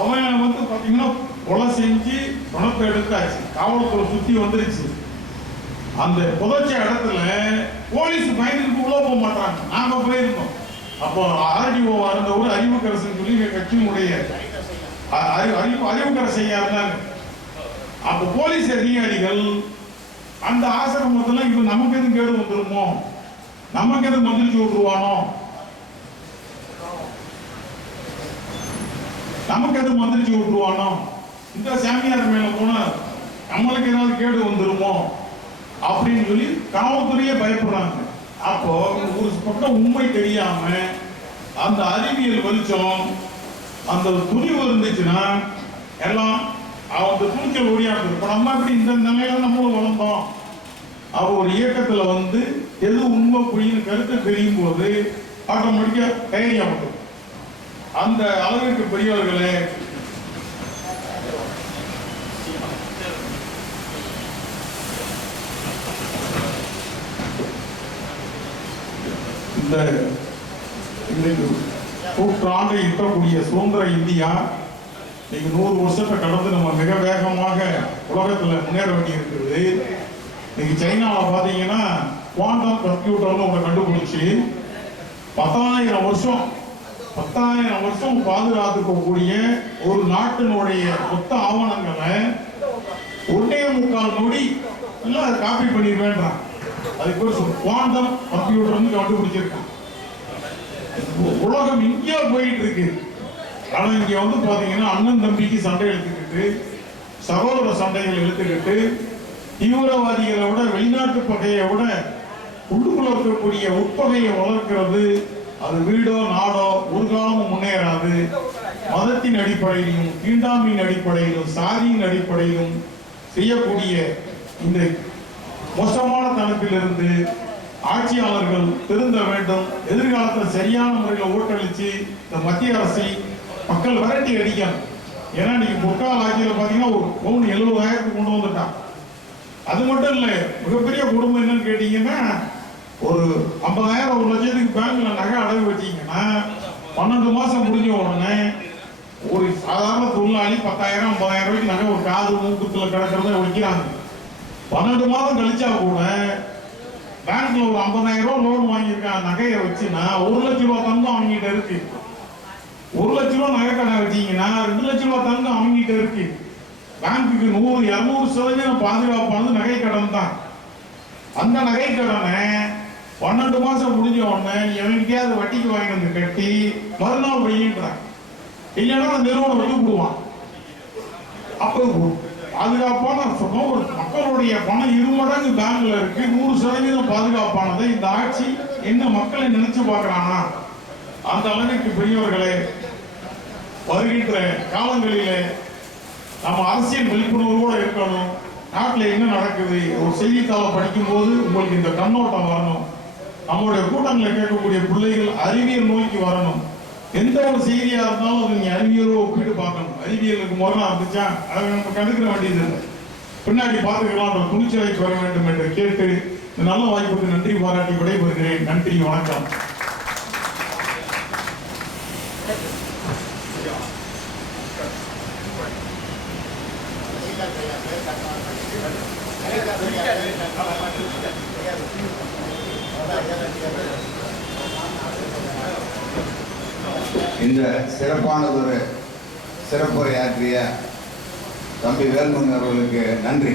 அவன் வந்து பார்த்தீங்கன்னா கொலை செஞ்சு பணத்தை எடுத்தாச்சு. காவல்துறை சுற்றி வந்துருச்சு. அந்த புதைச்ச இடத்துல போலீஸ் பயந்துட்டு உள்ள போக மாட்டாங்க. நாம போயிருந்தோம். அப்போ ஆர்டிஓ இருந்தவர் அறிவுக்கரசன் சொல்லி கட்சியினுடைய அறிவுக்கரசையா இருந்தாங்க. அப்போ போலீஸ் அதிகாரிகள் அந்த ஆசிரமத்தில் இவன் நமக்கு எதுவும் கேடு வந்துருமோ, நமக்கு எதுவும் மந்திரிச்சு விட்டுருவானோ, நமக்கு எதுவும் மந்திரிச்சு விட்டுருவானோ, இந்த சாமியார் மேல போனா நம்மளுக்கு ஏதாவது கேடு வந்துருமோ அப்படின்னு சொல்லி காவல்துறையே பயப்படுறாங்க. அப்போ ஒரு பக்கம் உண்மை தெரியாம அந்த அறிவியல் வெளிச்சம் அந்த துணிவு இருந்துச்சுன்னா எல்லாம் அவங்க துணிச்சல் ஓடியாடு. இப்போ நம்ம எப்படி இந்த நிலையில நம்மளும் வளர்ந்தோம். அவ ஒரு இயக்கத்துல வந்து எது உண்மை பொய்ன்னு கருத்து தெரியும் போது ஆட்டோமேட்டிக்கா தைரியப்படும். அந்த அளவிற்கு பெரியவர்களே இந்த நூற்றாண்டை இருக்கக்கூடிய சுதந்திர இந்தியா இன்னைக்கு 100 வருஷத்தை கடந்து நம்ம மிக வேகமாக உலகத்துல முன்னேற வேண்டி இருக்கிறது. இன்னைக்கு சைனாவில் பார்த்தீங்கன்னா குவாண்டம் கம்ப்யூட்டர்னு ஒன்று கண்டுபிடிச்சி 10,000 வருஷம் பாதுகாத்துக்கக்கூடிய ஒரு நாட்டினுடைய மொத்த ஆவணங்களை 1.25 நொடி எல்லாம் அதை காப்பி பண்ணிடுவேன்றான். அதுக்கு ஒரு குவாண்டம் கம்ப்யூட்டர்னு கண்டுபிடிச்சிருக்கான். உலகம் இங்கே போயிட்டு இருக்கு. ஆனா இங்க வந்து பாத்தீங்கன்னா அண்ணன் தம்பிக்கு சண்டை எடுத்துக்கிட்டு, சகோதர சண்டைகள் எடுத்துக்கிட்டு, தீவிரவாதிகளை விட வெளிநாட்டு பகையை விட உள்ளுக்குள்ள இருக்கக்கூடிய உட்பகையை வளர்க்கிறது. அது வீடோ நாடோ ஒரு காலமும் முன்னேறாது. மதத்தின் அடிப்படையிலும், தீண்டாமையின் அடிப்படையிலும், சாதியின் அடிப்படையிலும் செய்யக்கூடிய இந்த மோசமான தனத்திலிருந்து ஆட்சியாளர்கள் திருந்த வேண்டும். எதிர்காலத்தில் சரியான முறையில் ஓட்டளிச்சு இந்த மத்திய அரசை மக்கள் விரட்டி அடிக்கணும். ஏன்னா இன்னைக்கு முக்கால் ஆட்சியில் பார்த்தீங்கன்னா ஒரு பவுன் 70,000 கொண்டு வந்துட்டான். அது மட்டும் இல்லை, மிகப்பெரிய குடும்பம் என்னன்னு கேட்டீங்கன்னா ஒரு 50,000 1 லட்சத்துக்கு பேங்க்ல நகை அடகு வச்சீங்கன்னா 12 மாசம் முடிஞ்ச உடனே ஒரு சாதாரண தொழிலாளி 10,000 50,000 ரூபாய்க்கு நகை ஒரு காது மூக்குத்துல கிடக்கிறத வைக்கிறாங்க. 12 மாதம் கழிச்சா கூட பேங்க்ல ஒரு 50,000 ரூபாய் லோன் வாங்கியிருக்கான் நகையை வச்சுன்னா 1 லட்சம் ரூபாய் தங்கம் அவங்ககிட்ட இருக்கு. 1 லட்சம் ரூபாய் நகை கடை வச்சீங்கன்னா 2 லட்சம் ரூபாய் தங்கம் அவங்ககிட்ட இருக்கு. பேங்குக்கு 100-200% பாதுகாப்பானது நகை கடன் தான். அந்த நகை கடனை 12 மாசம் முடிஞ்ச உடனே எவன்கிட்டயாவது வட்டிக்கு வாங்கி வந்து கட்டி மறுநாள் வையின்றான். இல்லைன்னா அந்த நிறுவனம் விட்டு விடுவான். அப்போ பாதுகாப்பான சொன்னோம். ஒரு மக்களுடைய பணம் 2 மடங்கு பேங்க்ல இருக்கு. 100% பாதுகாப்பானது. இந்த ஆட்சி என்ன மக்களை நினைச்சு பார்க்கறானா? அந்த அளவிற்கு பெரியவர்களே, வருகின்ற காலங்களிலே நம்ம அரசியல் விழிப்புணர்வோடு இருக்கணும். நாட்டில் என்ன நடக்குது ஒரு செய்தித்தாளை படிக்கும் போது உங்களுக்கு இந்த கண்ணோட்டம் வரணும். நம்மளுடைய கூட்டங்களை கேட்கக்கூடிய பிள்ளைகள் அறிவியல் நோக்கி வரணும். எந்த ஒரு செய்தியா இருந்தாலும் அது நீங்க அறிவியலோ ஒப்பிட்டு பார்க்கணும். அறிவியலுக்கு முரணா இருந்துச்சா அதை நம்ம கண்டுக்கிற வேண்டியது இல்லை, பின்னாடி பார்த்துக்கலாம். துணிச்சலை பெற வேண்டும் என்று கேட்டு இந்த நல்ல வாய்ப்புக்கு நன்றி பாராட்டி விடைபெறுகிறேன். நன்றி, வணக்கம். இந்த சிறப்பானதொரு சிறப்புரையாற்றிய தம்பி வேல்முருகன் அவர்களுக்கு நன்றி.